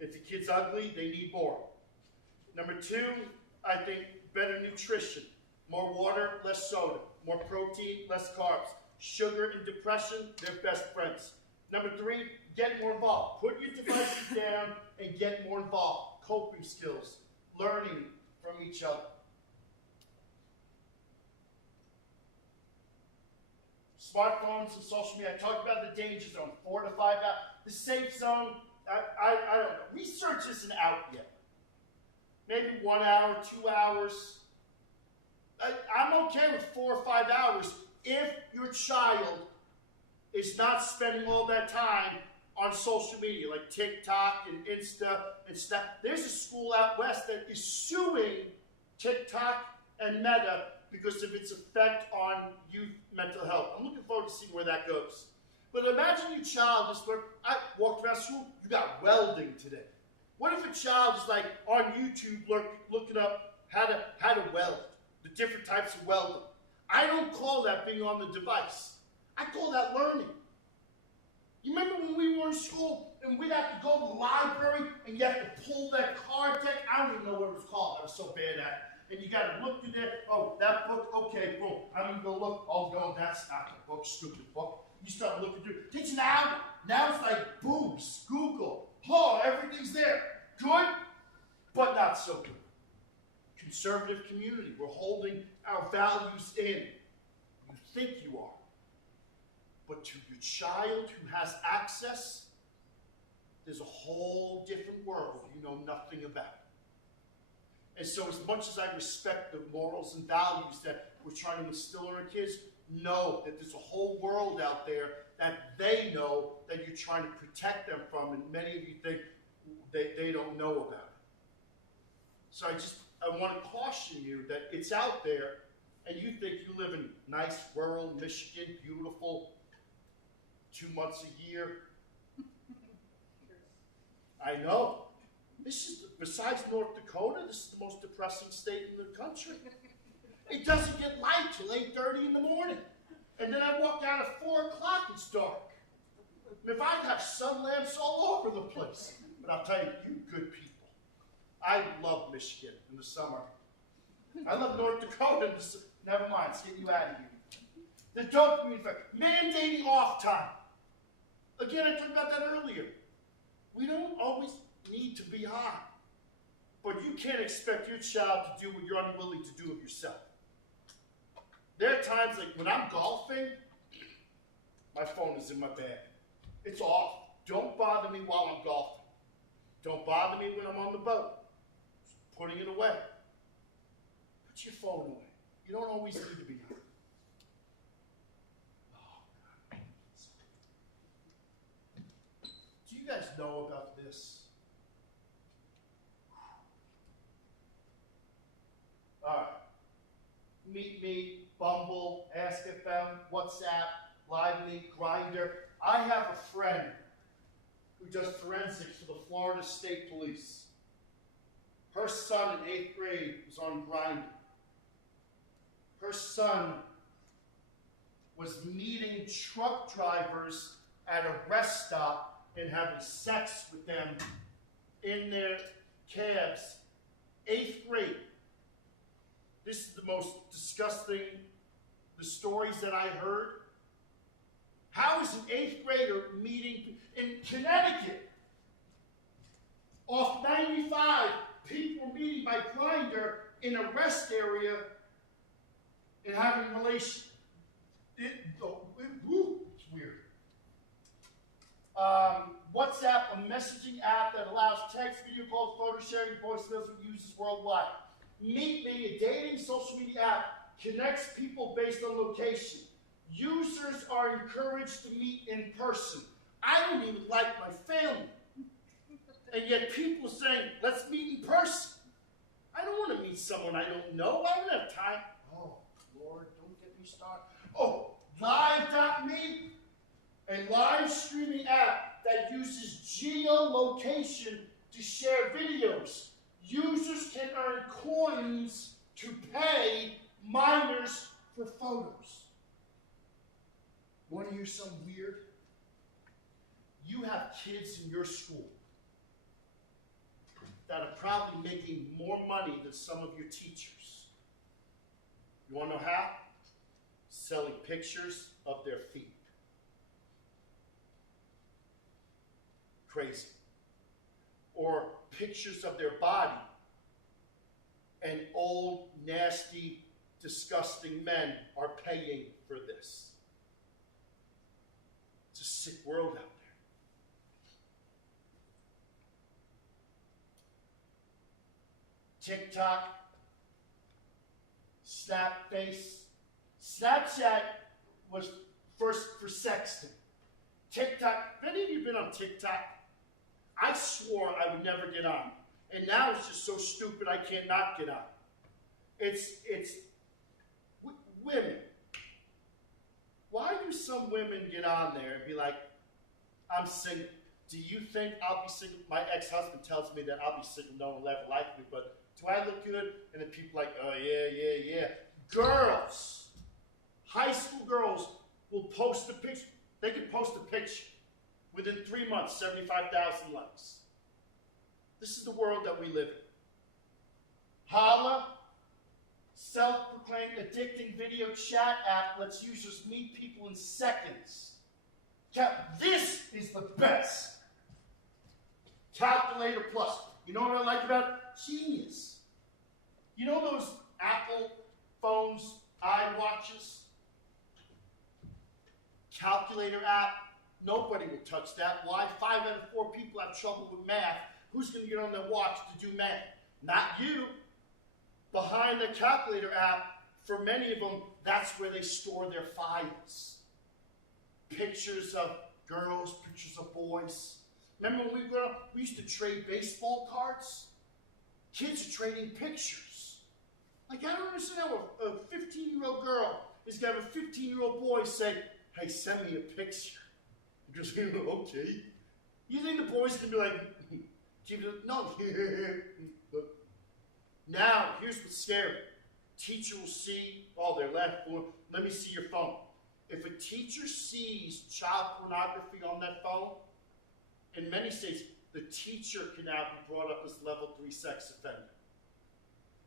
If the kid's ugly, they need more. Number two, I think better nutrition. More water, less soda. More protein, less carbs. Sugar and depression, they're best friends. Number three, get more involved. Put your devices down and get more involved. Coping skills, learning from each other. Smartphones and social media. I talked about the danger zone, 4 to 5 hours. The safe zone, I don't know. Research isn't out yet. Maybe 1 hour, 2 hours. I'm okay with 4 or 5 hours if your child is not spending all that time on social media, like TikTok and Insta and stuff. There's a school out west that is suing TikTok and Meta because of its effect on youth mental health. I'm looking forward to seeing where that goes. But imagine your child is I walked around school, you got welding today. What if a child is like on YouTube looking up how to weld, the different types of welding? I don't call that being on the device. I call that learning. You remember when we were in school and we'd have to go to the library and you have to pull that card deck? I don't even know what it was called. I was so bad at it. And you got to look through there. Oh, that book, okay, boom. I'm going to go look. Oh, no, that's not the book, stupid book. You start looking through it. It's now it's like, boom, Google. Oh, everything's there. Good, but not so good. Conservative community. We're holding our values in. You think you are. But to your child who has access, there's a whole different world you know nothing about. And so as much as I respect the morals and values that we're trying to instill in our kids, know that there's a whole world out there that they know that you're trying to protect them from. And many of you think, they don't know about it. So I want to caution you that it's out there, and you think you live in nice rural Michigan, beautiful, 2 months a year. I know. This is, besides North Dakota, this is the most depressing state in the country. It doesn't get light till 8:30 in the morning. And then I walk out at 4 o'clock, it's dark. And if I got sun lamps all over the place. But I'll tell you, you good people. I love Michigan in the summer. I love North Dakota in the summer. Never mind, it's getting you out of here. The dopamine effect, mandating off time. Again, I talked about that earlier. We don't always need to be high. But you can't expect your child to do what you're unwilling to do of yourself. There are times like when I'm golfing, my phone is in my bag. It's off. Don't bother me while I'm golfing. Don't bother me when I'm on the boat. Just putting it away. Put your phone away. You don't always need to be high. Oh, God. Do you guys know about this? All right. Meet Me, Bumble, AskFM, WhatsApp, Lively, Grindr. I have a friend who does forensics for the Florida State Police. Her son in 8th grade was on Grindr. Her son was meeting truck drivers at a rest stop and having sex with them in their cabs. 8th grade. This is the most disgusting, the stories that I heard. How is an 8th grader meeting in Connecticut? Off 95, people were meeting by Grindr in a rest area and having relations. It's weird. WhatsApp, a messaging app that allows text, video calls, photo sharing, voicemails with users worldwide. Meet Me, a dating social media app, connects people based on location. Users are encouraged to meet in person. I don't even like my family. And yet people are saying, let's meet in person. I don't want to meet someone I don't know. I don't have time. Oh, Lord, don't get me started. Oh, Live.me, a live streaming app that uses geolocation to share videos. Users can earn coins to pay minors for photos. Want to hear something weird? You have kids in your school that are probably making more money than some of your teachers. You want to know how? Selling pictures of their feet. Crazy. Or pictures of their body. And old, nasty, disgusting men are paying for this. It's a sick world out there. TikTok, Snapface. Snapchat was first for sexting. TikTok, have any of you been on TikTok? I swore I would never get on. And now it's just so stupid I cannot get on. It's women. Why do some women get on there and be like, I'm single? Do you think I'll be single? My ex-husband tells me that I'll be single, no one will ever like me, but do I look good? And then people are like, oh yeah. Girls, high school girls will post a picture. They can post a picture. Within 3 months, 75,000 likes. This is the world that we live in. Holla, self-proclaimed addicting video chat app lets users meet people in seconds. This is the best. Calculator Plus. You know what I like about it? Genius. You know those Apple phones, iWatches? Calculator app. Nobody will touch that. Why? 5 out of 4 people have trouble with math. Who's going to get on their watch to do math? Not you. Behind the calculator app, for many of them, that's where they store their files. Pictures of girls, pictures of boys. Remember when we grew up, we used to trade baseball cards? Kids are trading pictures. Like, I don't understand how a 15-year-old girl is going to have a 15-year-old boy say, hey, send me a picture. Because, okay. You think the boys can be like, no. But now, here's what's scary. Teacher will see, oh, they're left. Let me see your phone. If a teacher sees child pornography on that phone, in many states, the teacher can now be brought up as level 3 sex offender.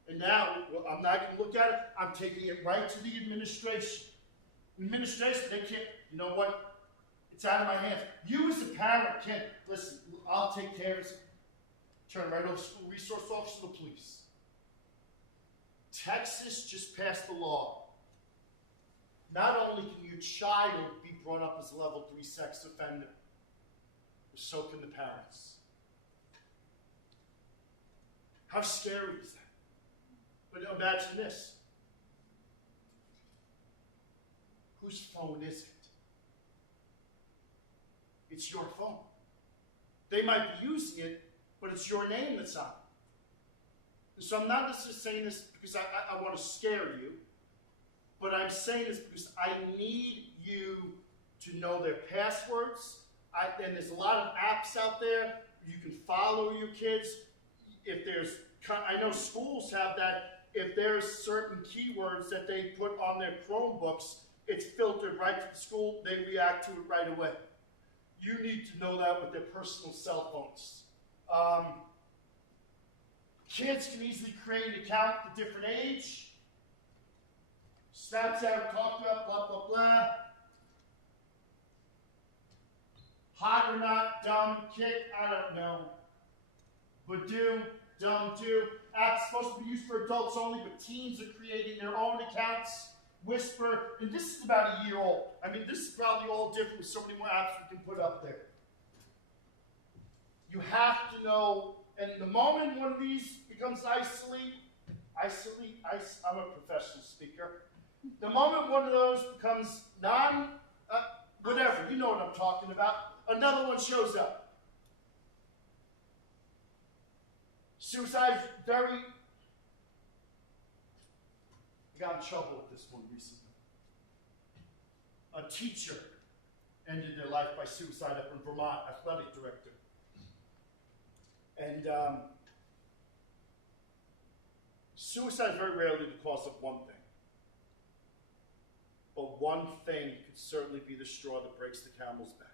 And now, I'm not going to look at it. I'm taking it right to the administration. Administration, they can't, you know what? It's out of my hands. You as a parent can't, listen, I'll take care of it. Turn right over to school resource officer to the police. Texas just passed a law. Not only can your child be brought up as a level 3 sex offender, but so can the parents. How scary is that? But imagine this. Whose phone is it? It's your phone. They might be using it, but it's your name that's on it. And so I'm not necessarily saying this because I want to scare you, but I'm saying this because I need you to know their passwords. And there's a lot of apps out there. You can follow your kids. If there's, I know schools have that. If there's certain keywords that they put on their Chromebooks, it's filtered right to the school. They react to it right away. You need to know that with their personal cell phones. Kids can easily create an account at a different age. Snapchat, talk about, blah, blah, blah. Hot or not, dumb, kick, I don't know. Badoo, dumb do. App's supposed to be used for adults only, but teens are creating their own accounts. Whisper, and this is about a year old. I mean, this is probably all different with so many more apps we can put up there. You have to know, and the moment one of these becomes I'm a professional speaker. The moment one of those becomes whatever, you know what I'm talking about, another one shows up. Suicide is very... I got in trouble with this one recently. A teacher ended their life by suicide up in Vermont, athletic director. And suicide is very rarely the cause of one thing. But one thing could certainly be the straw that breaks the camel's back.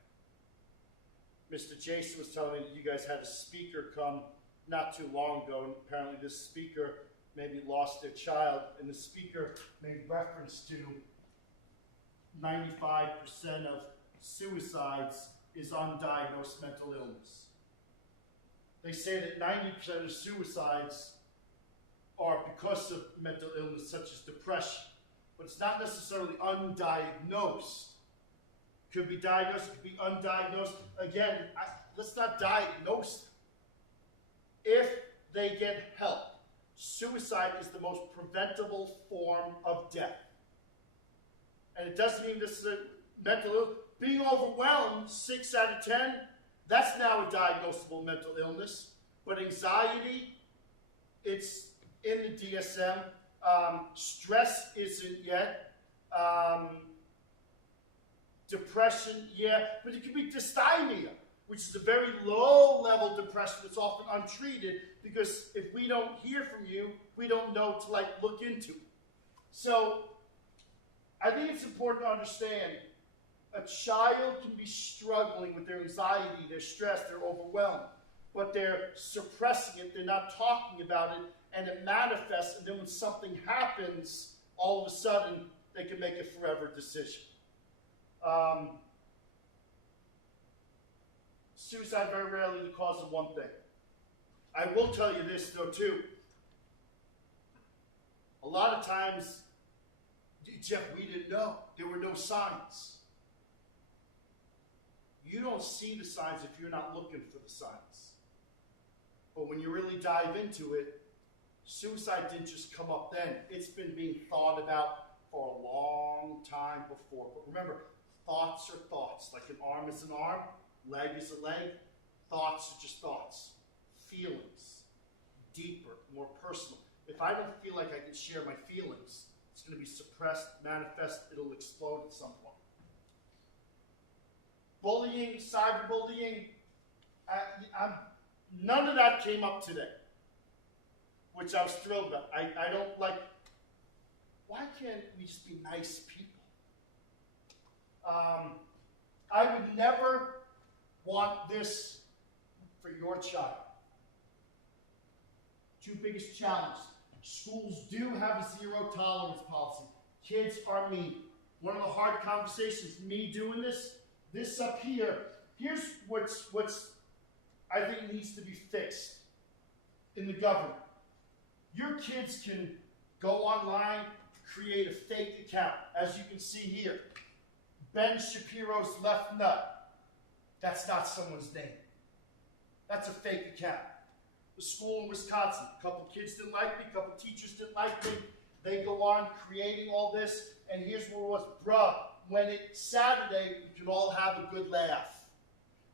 Mr. Jason was telling me that you guys had a speaker come not too long ago, and apparently this speaker maybe lost their child, and the speaker made reference to 95% of suicides is undiagnosed mental illness. They say that 90% of suicides are because of mental illness, such as depression, but it's not necessarily undiagnosed. Could be diagnosed, could be undiagnosed. Again, let's not diagnose them. If they get help, suicide is the most preventable form of death. And it doesn't mean this is a mental illness. Being overwhelmed, 6 out of 10, that's now a diagnosable mental illness. But anxiety, it's in the DSM. Stress isn't yet. Depression, yeah. But it could be dysthymia, which is a very low-level depression that's often untreated, because if we don't hear from you, we don't know to look into it. So I think it's important to understand a child can be struggling with their anxiety, their stress, they're overwhelmed, but they're suppressing it, they're not talking about it, and it manifests, and then when something happens, all of a sudden, they can make a forever decision. Suicide very rarely the cause of one thing. I will tell you this, though, too. A lot of times, Jeff, we didn't know. There were no signs. You don't see the signs if you're not looking for the signs. But when you really dive into it, suicide didn't just come up then. It's been being thought about for a long time before. But remember, thoughts are thoughts. Like an arm is an arm, leg is a leg. Thoughts are just thoughts. Feelings, deeper, more personal. If I don't feel like I can share my feelings, it's going to be suppressed, manifest, it'll explode at some point. Bullying, cyberbullying, none of that came up today, which I was thrilled about. I don't like, why can't we just be nice people? I would never want this for your child. Two biggest challenges. Schools do have a zero tolerance policy. Kids are mean. One of the hard conversations, me doing this up here, here's what's I think needs to be fixed in the government. Your kids can go online, create a fake account, as you can see here. Ben Shapiro's left nut. That's not someone's name. That's a fake account. The school in Wisconsin, a couple kids didn't like me, a couple teachers didn't like me. They go on creating all this, and here's what it was. Bruh, when it's Saturday, you can all have a good laugh.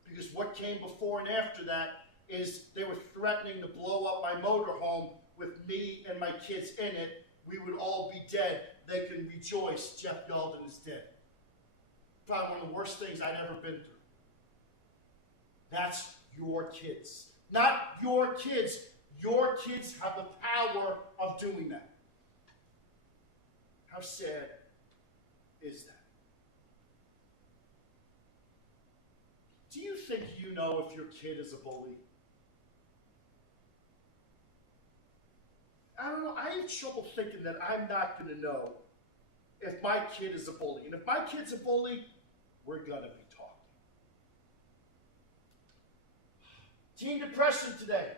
Because what came before and after that is they were threatening to blow up my motorhome with me and my kids in it. We would all be dead. They can rejoice. Jeff Yalden is dead. Probably one of the worst things I'd ever been through. That's your kids. Not your kids. Your kids have the power of doing that. How sad is that? Do you think you know if your kid is a bully? I don't know. I have trouble thinking that I'm not going to know if my kid is a bully. And if my kid's a bully, we're going to be talking. Teen depression today.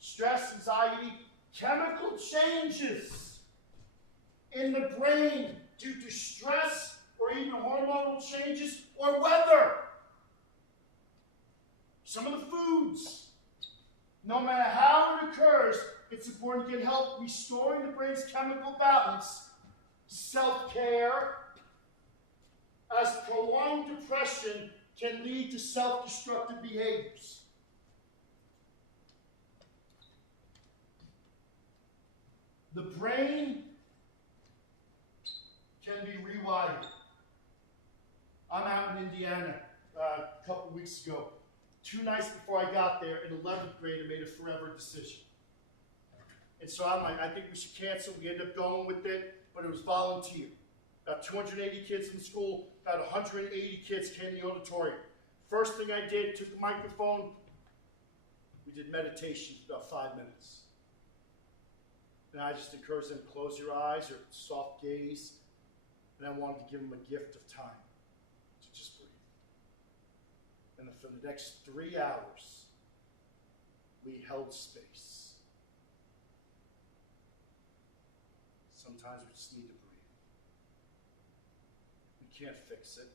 Stress, anxiety, chemical changes in the brain due to stress or even hormonal changes or weather. Some of the foods, no matter how it occurs, it's important to get help restoring the brain's chemical balance, self-care, as prolonged depression can lead to self-destructive behaviors. The brain can be rewired. I'm out in Indiana a couple weeks ago. 2 nights before I got there, in 11th grade, I made a forever decision. And so I'm like, I think we should cancel. We ended up going with it, but it was volunteer. About 280 kids in school, about 180 kids came in the auditorium. First thing I did, took the microphone, we did meditation for about 5 minutes. And I just encouraged them to close your eyes or soft gaze. And I wanted to give them a gift of time to just breathe. And for the next 3 hours, we held space. Sometimes we just need to breathe. We can't fix it,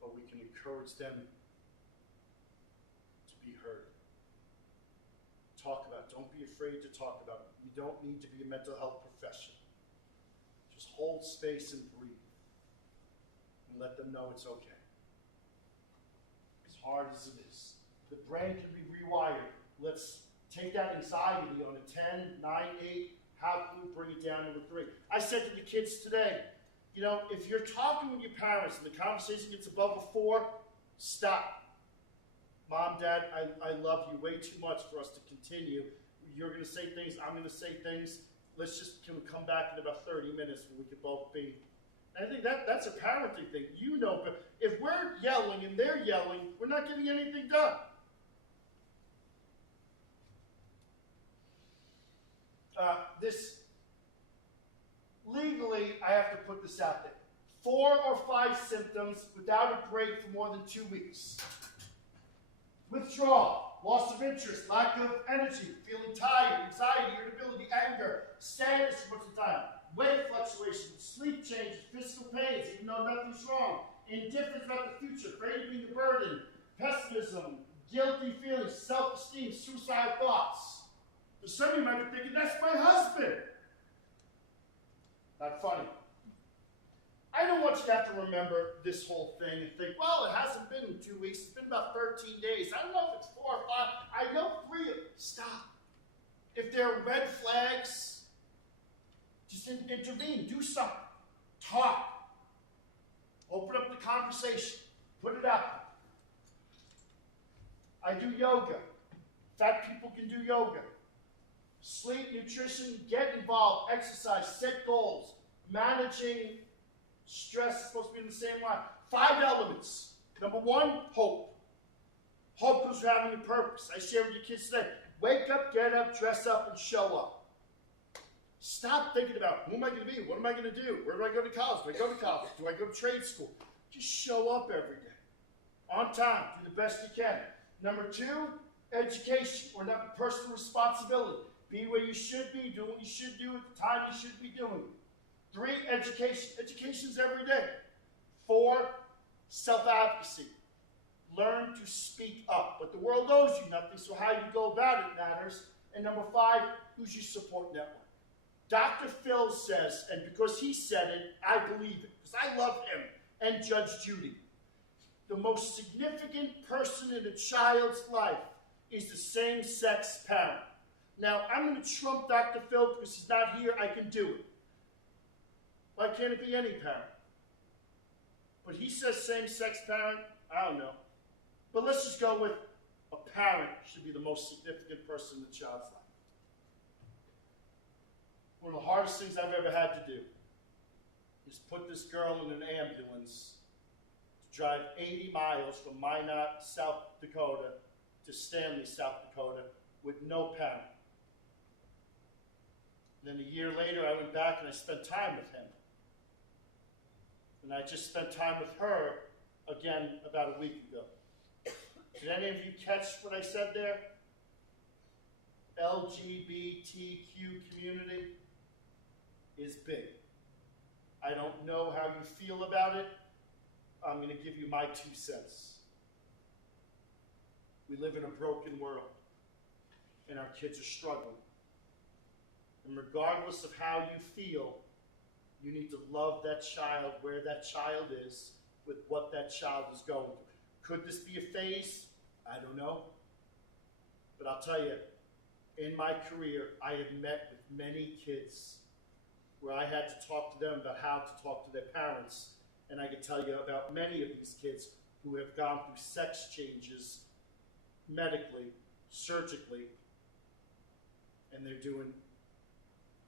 but we can encourage them to be heard. Talk about it. Don't be afraid to talk about it. You don't need to be a mental health professional. Just hold space and breathe. And let them know it's okay. As hard as it is. The brain can be rewired. Let's take that anxiety on a 10, 9, 8. How can we bring it down to a 3? I said to the kids today, you know, if you're talking with your parents and the conversation gets above a 4, stop. Mom, Dad, I love you way too much for us to continue. You're going to say things, I'm going to say things. Let's just can we come back in about 30 minutes when we can both be. And I think that's a parenting thing. You know, but if we're yelling and they're yelling, we're not getting anything done. Legally, I have to put this out there. 4 or 5 symptoms without a break for more than 2 weeks. Withdrawal, loss of interest, lack of energy, feeling tired, anxiety, irritability, anger, sadness for much of the time, weight fluctuations, sleep changes, physical pains, even though nothing's wrong, indifference about the future, afraid of being a burden, pessimism, guilty feelings, self-esteem, suicidal thoughts. So some of you might be thinking, that's my husband. Not funny. I I don't want you to have to remember this whole thing and think, well, it hasn't been 2 weeks. It's been about 13 days. I don't know if it's 4 or 5. I know 3 of them. Stop. If there are red flags, just intervene. Do something. Talk. Open up the conversation. Put it out. I do yoga. Fat people can do yoga. Sleep, nutrition, get involved, exercise, set goals. Managing stress is supposed to be in the same line. 5 elements. Number 1, hope. Hope comes from having a purpose. I share with your kids today. Wake up, get up, dress up, and show up. Stop thinking about, who am I going to be? What am I going to do? Where do I go to college? Do I go to college? Do I go to trade school? Just show up every day. On time. Do the best you can. Number 2, education, or not personal responsibility. Be where you should be, do what you should do at the time you should be doing it. 3, education. Education's every day. 4, self-advocacy. Learn to speak up. But the world owes you nothing, so how you go about it matters. And number 5, who's your support network? Dr. Phil says, and because he said it, I believe it, because I love him, and Judge Judy. The most significant person in a child's life is the same-sex parent. Now, I'm going to trump Dr. Phil because he's not here. I can do it. Why can't it be any parent? But he says same-sex parent. I don't know. But let's just go with a parent should be the most significant person in the child's life. One of the hardest things I've ever had to do is put this girl in an ambulance to drive 80 miles from Minot, South Dakota to Stanley, South Dakota with no parent. And then a year later, I went back and I spent time with him. And I just spent time with her again about a week ago. Did any of you catch what I said there? LGBTQ community is big. I don't know how you feel about it. I'm going to give you my 2 cents. We live in a broken world, and our kids are struggling. And regardless of how you feel, you need to love that child where that child is with what that child is going through. Could this be a phase? I don't know. But I'll tell you, in my career, I have met with many kids where I had to talk to them about how to talk to their parents. And I can tell you about many of these kids who have gone through sex changes medically, surgically, and they're doing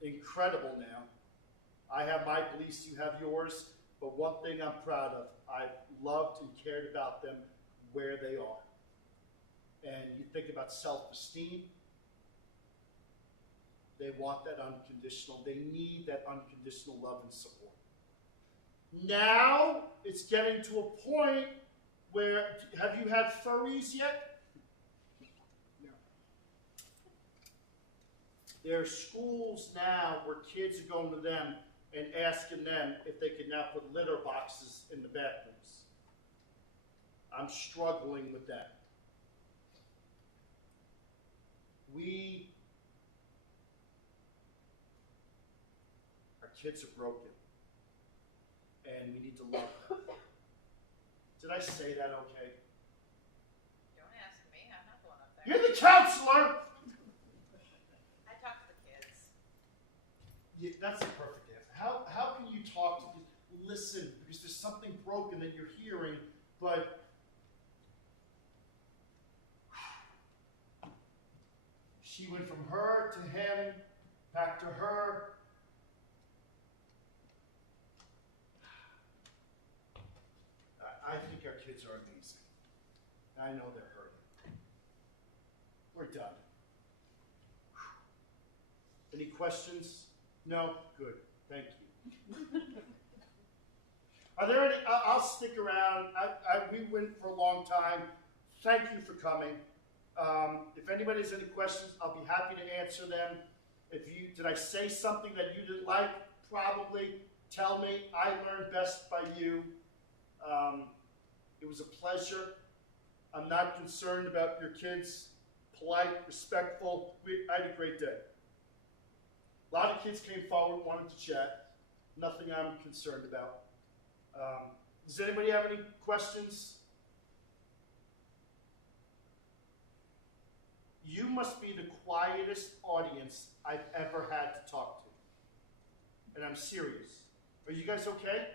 incredible now. I have my beliefs, you have yours, but one thing I'm proud of, I've loved and cared about them where they are. And you think about self-esteem, they want that unconditional, they need that unconditional love and support. Now, it's getting to a point where, have you had furries yet? No. There are schools now where kids are going to them and asking them if they can now put litter boxes in the bathrooms. I'm struggling with that. Our kids are broken, and we need to love them. Did I say that okay? Don't ask me, I'm not the one up there. You're the counselor! I talk to the kids. Yeah, that's a perfect answer. How can you talk to kids? Listen, because there's something broken that you're hearing, but she went from her to him, back to her. I think our kids are amazing. I know they're hurting. We're done. Any questions? No? Good. Thank you. Are there any? I'll stick around. We went for a long time. Thank you for coming. If anybody has any questions, I'll be happy to answer them. Did I say something that you didn't like? Probably. Tell me. I learned best by you. It was a pleasure. I'm not concerned about your kids. Polite, respectful. I had a great day. A lot of kids came forward, wanted to chat. Nothing I'm concerned about. Does anybody have any questions? You must be the quietest audience I've ever had to talk to. And I'm serious. Are you guys okay?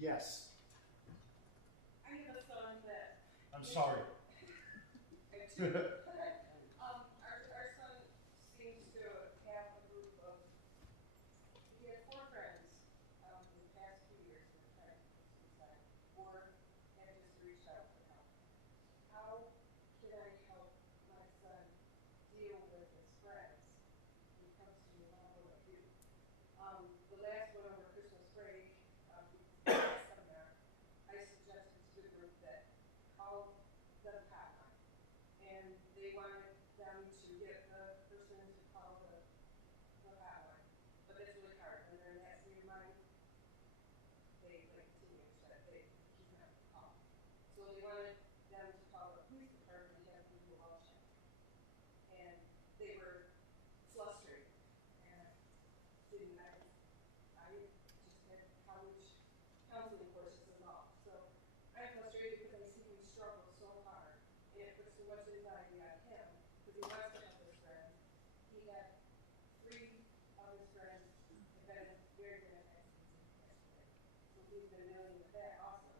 Yes. I have a son that. I'm sorry. Our son seems to have a group of, he had 4 friends in the past few years that have tried to commit suicide or have just reached out for help. How can I help my son deal with his friends when it comes to what do I do? The last one over Christmas break, seminar, I suggested to the group that call the hotline. And they wanted them to get the person to call the hotline. But that's really hard. When they're in that state of mind, they like teenage that they keep not call. So they wanted them to call the police department and have them do a well check. And they were frustrated. And I just had college counseling courses and all. So I'm frustrated because I see him struggle so hard. And it puts so much anxiety on him because he wants to help his friends. He had 3 of his friends have been very bad accidents in the past year. So he's been dealing with that also.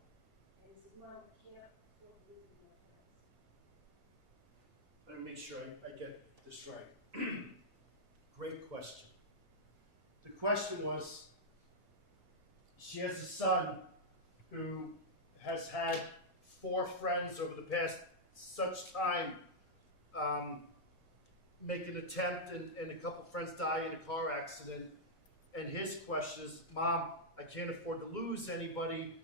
And he says, Mom, I can't afford losing my friends. Let me make sure I get this right. Great question. The question was, she has a son who has had 4 friends over the past such time make an attempt, and a couple friends die in a car accident. And his question is, Mom, I can't afford to lose anybody.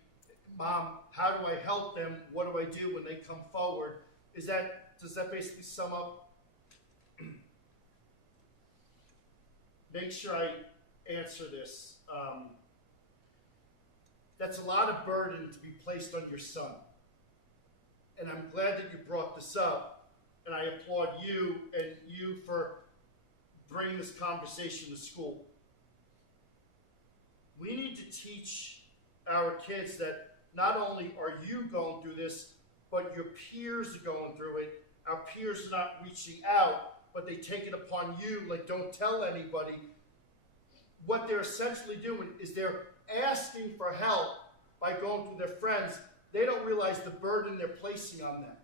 Mom, how do I help them? What do I do when they come forward? Does that basically sum up? Make sure I answer this. That's a lot of burden to be placed on your son. And I'm glad that you brought this up. And I applaud you and you for bringing this conversation to school. We need to teach our kids that not only are you going through this, but your peers are going through it. Our peers are not reaching out, but they take it upon you, like don't tell anybody. What they're essentially doing is they're asking for help by going through their friends. They don't realize the burden they're placing on them.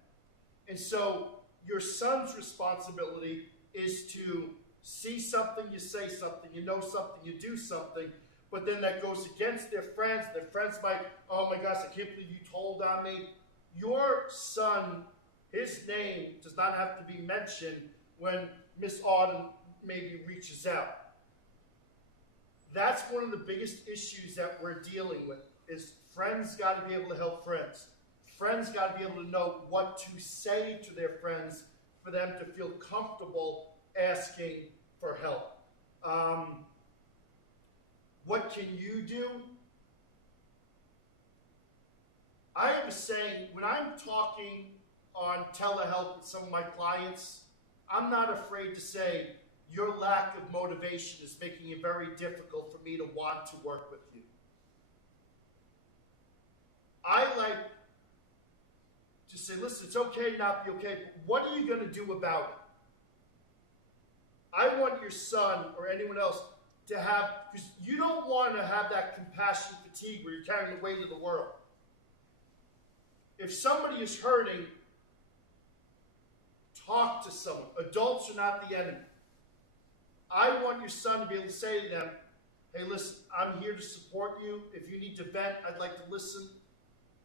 And so your son's responsibility is to see something, you say something, you know something, you do something, but then that goes against their friends. Their friends might, oh my gosh, I can't believe you told on me. Your son, his name does not have to be mentioned when Miss Auden maybe reaches out. That's one of the biggest issues that we're dealing with, is friends got to be able to help friends. Friends got to be able to know what to say to their friends for them to feel comfortable asking for help. What can you do? I have a saying, when I'm talking on telehealth with some of my clients, I'm not afraid to say, your lack of motivation is making it very difficult for me to want to work with you. I like to say, listen, it's okay to not be okay, but what are you going to do about it? I want your son or anyone else to have, because you don't want to have that compassion fatigue where you're carrying the weight of the world. If somebody is hurting, talk to someone. Adults are not the enemy. I want your son to be able to say to them, hey, listen, I'm here to support you. If you need to vent, I'd like to listen.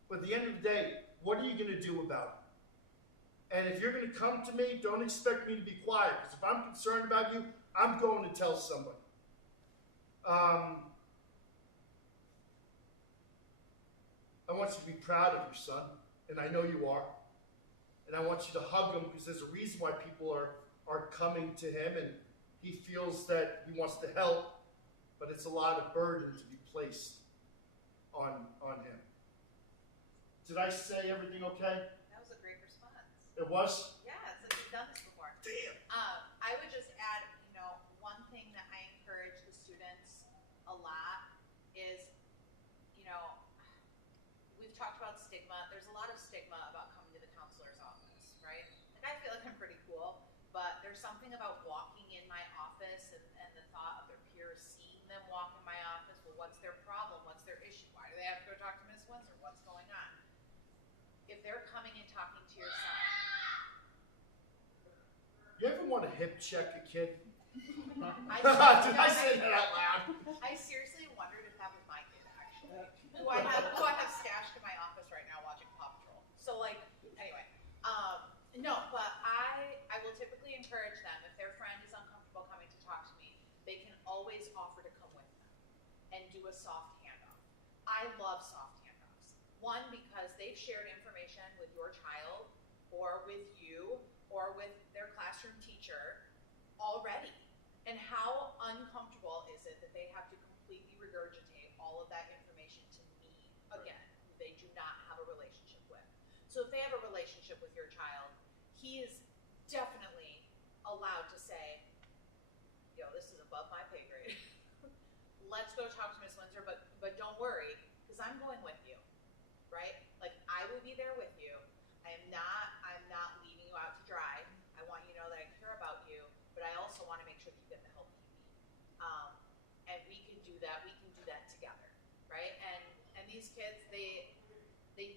But at the end of the day, what are you going to do about it? And if you're going to come to me, don't expect me to be quiet. Because if I'm concerned about you, I'm going to tell somebody. I want you to be proud of your son, and I know you are. And I want you to hug him, because there's a reason why people are coming to him, and he feels that he wants to help, but it's a lot of burden to be placed on him. Did I say everything okay? That was a great response. It was? Yeah, it's like you've done this before. Damn. I would just add, one thing that I a lot is, you know, we've talked about stigma. There's a lot of stigma about coming to the counselor's office, right? Like, I feel like I'm pretty cool, but there's something about walking in my office and the thought of their peers seeing them walk in my office. Well, what's their problem? What's their issue? Why do they have to go talk to Miss Windsor? What's going on? If they're coming and talking to your son, You ever want to hip check a kid? I Did I say that out loud? I seriously wondered if that was my kid, actually. Who I have stashed in my office right now watching Paw Patrol. So, like, anyway. No, but I will typically encourage them, if their friend is uncomfortable coming to talk to me, they can always offer to come with them and do a soft handoff. I love soft handoffs. One, because they've shared information with your child or with you or with their classroom teacher already. And how uncomfortable is it that they have to completely regurgitate all of that information to me again, who they do not have a relationship with. So if they have a relationship with your child, he is definitely allowed to say, yo, this is above my pay grade. Let's go talk to Miss Windsor, but don't worry, because I'm going with you, right? Like, I will be there with you. I'm not leaving you out to dry. I want you to know that I care about you, but I also want to make sure that you get the help you need. And we can do that. We can do that together, right? And these kids, they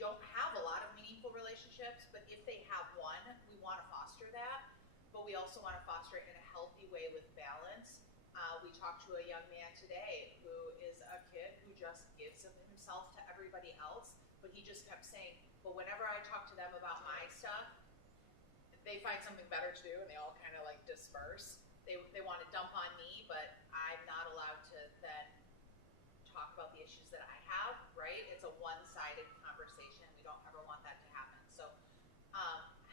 don't have a lot of meaningful relationships, but if they have one, we want to foster that. But we also want to foster it in a healthy way with balance. We talked to a young man today who is a kid who just gives of himself to everybody else, but he just kept saying, but whenever I talk to them about my stuff, they find something better to do, and they all kind of like disperse. They want to dump on me, but I'm not allowed to then talk about the issues that I have, right? It's a one-sided conversation. We don't ever want that to happen. So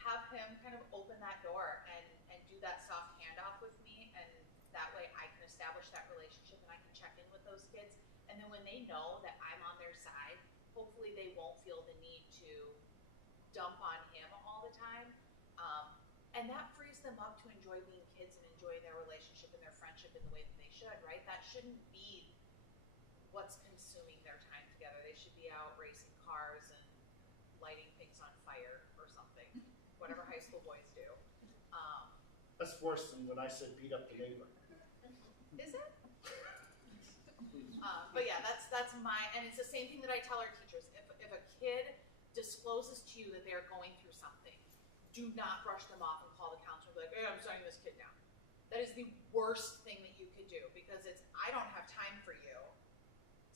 have him kind of open that door and do that soft handoff with me, and that way I can establish that relationship and I can check in with those kids. And then when they know that I'm on their side, hopefully they won't feel the need to dump on him all the time. And that frees them up to enjoy being kids and enjoying their relationship and their friendship in the way that they should, right? That shouldn't be what's consuming their time together. They should be out racing cars and lighting things on fire or something, whatever high school boys do. That's worse than when I said beat up the neighbor. Is it? But yeah, that's my, and it's the same thing that I tell our teachers. If a kid discloses to you that they're going through something, do not brush them off and call the counselor and be like, hey, I'm sending this kid down. That is the worst thing that you could do, because it's, I don't have time for you,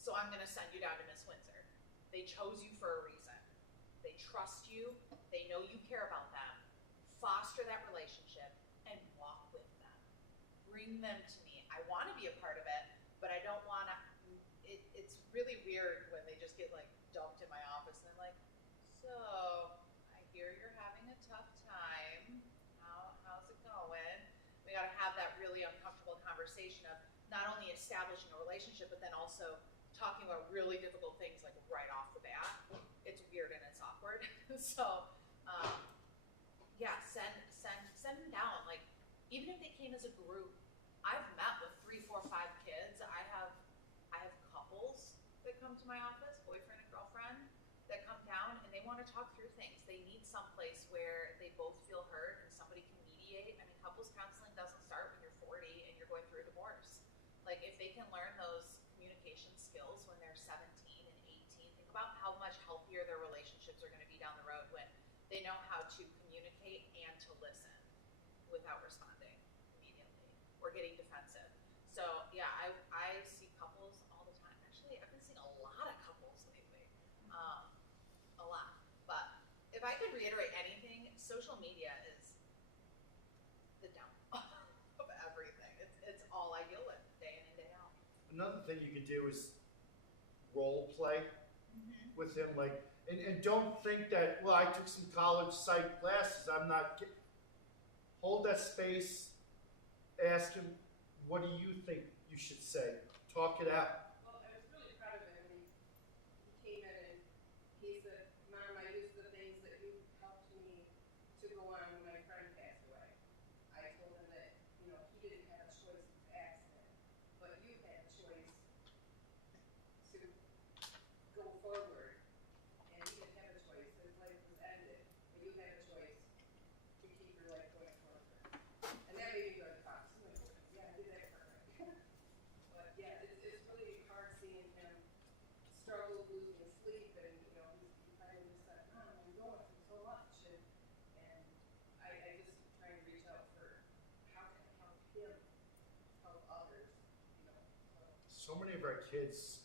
so I'm going to send you down to Miss Windsor. They chose you for a reason. They trust you. They know you care about them. Foster that relationship and walk with them. Bring them to me. I want to be a part of it, but I don't want to. It's really weird when they just get like dumped in my office and they're like, so I hear you're having a tough time. How's it going? We got to have that really uncomfortable conversation of not only establishing a relationship, but then also talking about really difficult things like right off the bat. It's weird and it's awkward. So, yeah, send them down. Like, even if they came as a group, I've met with 3, 4, 5 kids. I have couples that come to my office, boyfriend and girlfriend, that come down and they want to talk through things. They need some place where they both feel heard and somebody can mediate. I mean, couples counseling doesn't start when you're 40 and you're going through a divorce. Like, if they can learn those communication skills when they're 17 and 18, think about how much healthier their relationships are going to be down the road when they know how to communicate and to listen without responding immediately or getting defensive. So yeah, I see couples all the time. Actually, I've been seeing a lot of couples lately, a lot. But if I could reiterate anything, social media is the downfall of everything. It's all I deal with day in and day out. Another thing you could do is role play with him, like, and don't think that, well, I took some college psych classes, I'm not. Hold that space, ask him, what do you think you should say? Talk it out. Well, I was really proud of him. He came in and he said, Mom, I used the things that you helped me to go on when my friend passed away. I told him that, he didn't have a choice, it was an accident. But you had a choice struggled losing sleep, and you know, he finally just said, "Mom, I'm going through so much," and I just trying to reach out for how can I help him help others, you know. So many of our kids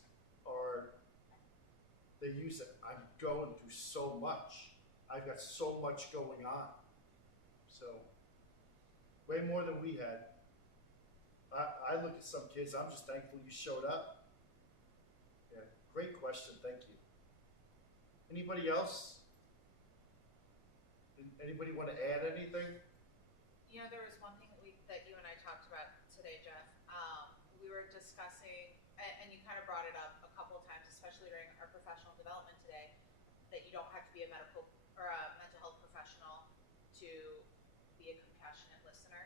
they use it. I'm going through so much. I've got so much going on. So, way more than we had. I look at some kids, I'm just thankful you showed up. Yeah, great question, thank you. Anybody else? Anybody want to add anything? You know, there was one thing that you and I talked about today, Jeff. We were discussing, and you kind of brought it up a couple of times, especially during our professional development today, that you don't have to be a medical or a mental health professional to be a compassionate listener.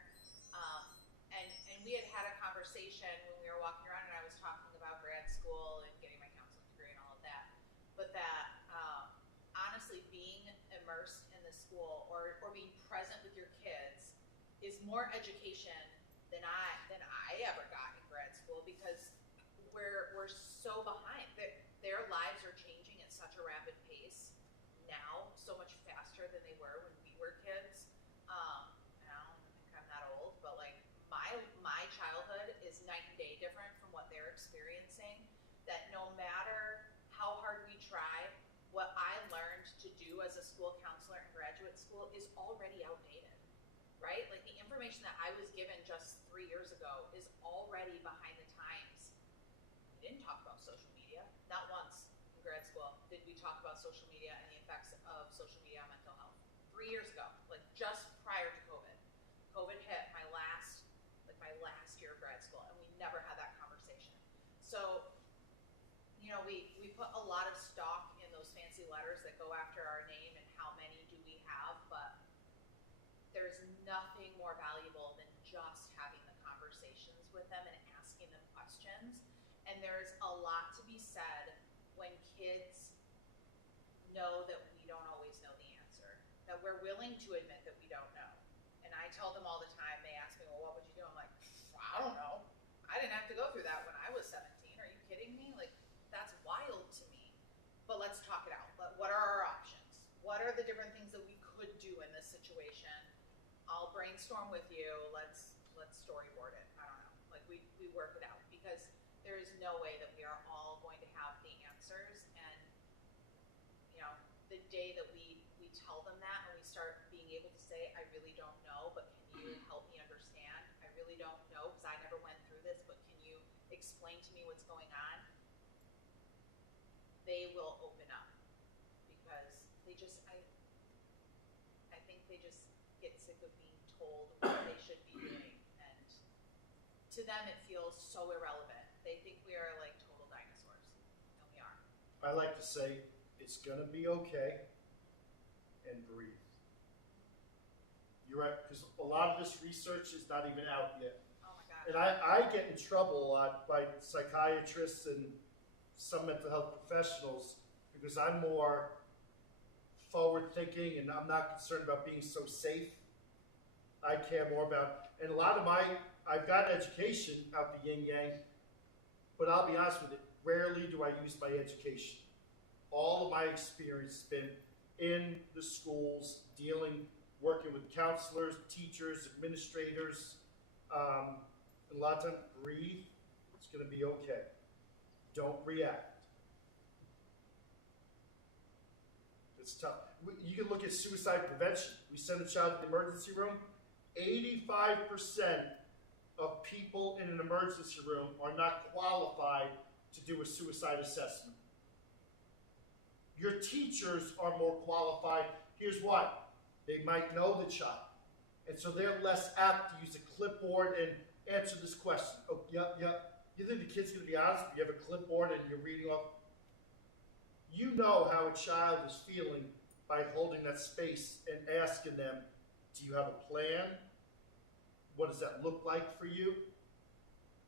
And we had a conversation when we were walking around, and I was talking about grad school and getting my counseling degree and all of that. But that honestly, being immersed in the school or being present with your kids is more education than I ever got in grad school, because we're so behind. Their lives are changing at such a rapid pace now, so much faster than they were when we were kids. And I don't think I'm that old, but like my childhood is night and day different from what they're experiencing. That no matter how hard we try, what I learned to do as a school counselor in graduate school is already outdated, right? Like the information that I was given just 3 years ago is already behind the times. We didn't talk about social media, not once in grad school did we talk about social media and the effects of social media on mental health. 3 years ago, like just prior to COVID. COVID hit my last year of grad school, and we never had that conversation. So, you know, we put a lot of stock in those fancy letters that go after our name and how many do we have, but there's nothing more valuable than just having the conversations with them and asking them questions. And there's a lot to be said when kids know that we don't always know the answer, that we're willing to admit that we don't know. And I tell them all the time, they ask me, well, what would you do? I'm like, I don't know. I didn't have to go through that when I was 17. Are you kidding me? Like, that's wild to me. But let's talk it out. What are our options? What are the different things that we could do in this situation? I'll brainstorm with you. Let's storyboard it. I don't know. Like we work it out, because there is no way that we are all going to have the answers. And you know, the day that we tell them that and we start being able to say, I really don't know, but can you help me understand? I really don't know because I never went through this, but can you explain to me what's going on? They will open up, because they just, I think they just get sick of being told what they should be doing, and to them it feels so irrelevant. They think we are like total dinosaurs, and we are. I like to say, it's gonna be okay, and breathe. You're right, because a lot of this research is not even out yet. Oh my God. And I get in trouble a lot by psychiatrists and some mental health professionals, because I'm more forward thinking and I'm not concerned about being so safe. I care more about, and a lot of I've got education out the yin yang, but I'll be honest with you, rarely do I use my education. All of my experience has been in the schools, working with counselors, teachers, administrators, and a lot of times, breathe, it's gonna be okay. Don't react. It's tough. You can look at suicide prevention. We send a child to the emergency room. 85% of people in an emergency room are not qualified to do a suicide assessment. Your teachers are more qualified. Here's why. They might know the child. And so they're less apt to use a clipboard and answer this question. Oh, yep. You think the kid's going to be honest if you have a clipboard and you're reading off? You know how a child is feeling by holding that space and asking them, do you have a plan? What does that look like for you?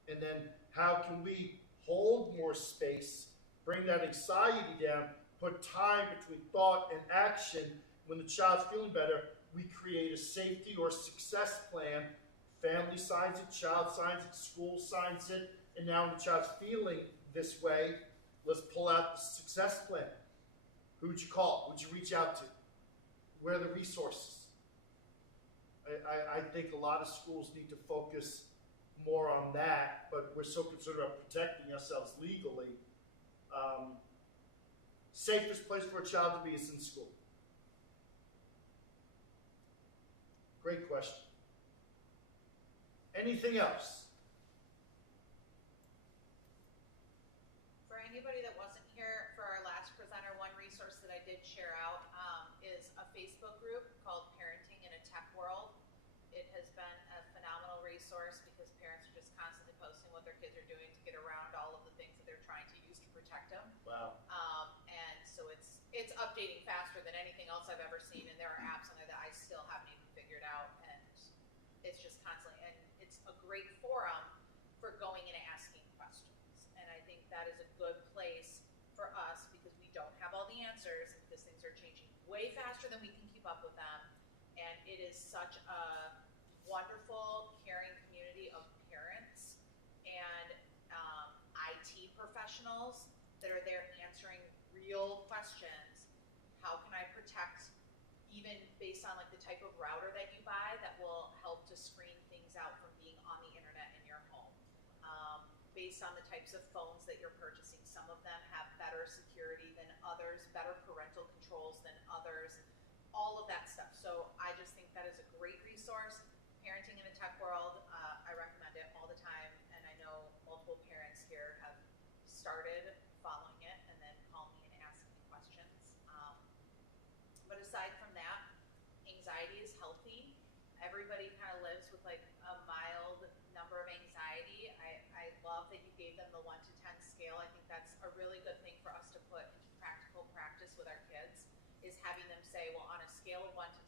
And then how can we hold more space, bring that anxiety down, put time between thought and action? When the child's feeling better, we create a safety or success plan. Family signs it, child signs it, school signs it, and now when the child's feeling this way, let's pull out the success plan. Who'd you call? Who'd you reach out to? Where are the resources? I think a lot of schools need to focus more on that, but we're so concerned about protecting ourselves legally. Safest place for a child to be is in school. Great question. Anything else? For anybody that wasn't here for our last presenter, one resource that I did share out is a Facebook group called Parenting in a Tech World. It has been a phenomenal resource because parents are just constantly posting what their kids are doing to get around all of the things that they're trying to use to protect them. Wow. And so it's updating faster than anything else I've ever seen, and there are apps on there that I still haven't even figured out, and it's just constantly, and it's a great forum for going and asking questions. And I think that is a good place for us because we don't have all the answers, because things are changing way faster than we can keep up with them. And it is such a wonderful, caring community of parents and IT professionals that are there answering real questions. How can I protect, even based on like the type of router that you buy, that will help to screen things out from being on the internet in your home? Based on the types of phones that you're purchasing, some of them have better security than others, better parental controls than others, all of that stuff. So I just think that is a great resource. Parenting in a Tech World, I recommend it all the time, and I know multiple parents here have started following it and then call me and ask me questions. But aside from that, anxiety is healthy. Everybody kind of lives with like a mild number of anxiety. I love that you gave them the 1 to 10 scale. I think that's a really good thing for us to put into practical practice with our kids, is having them say, well, on a scale of 1 to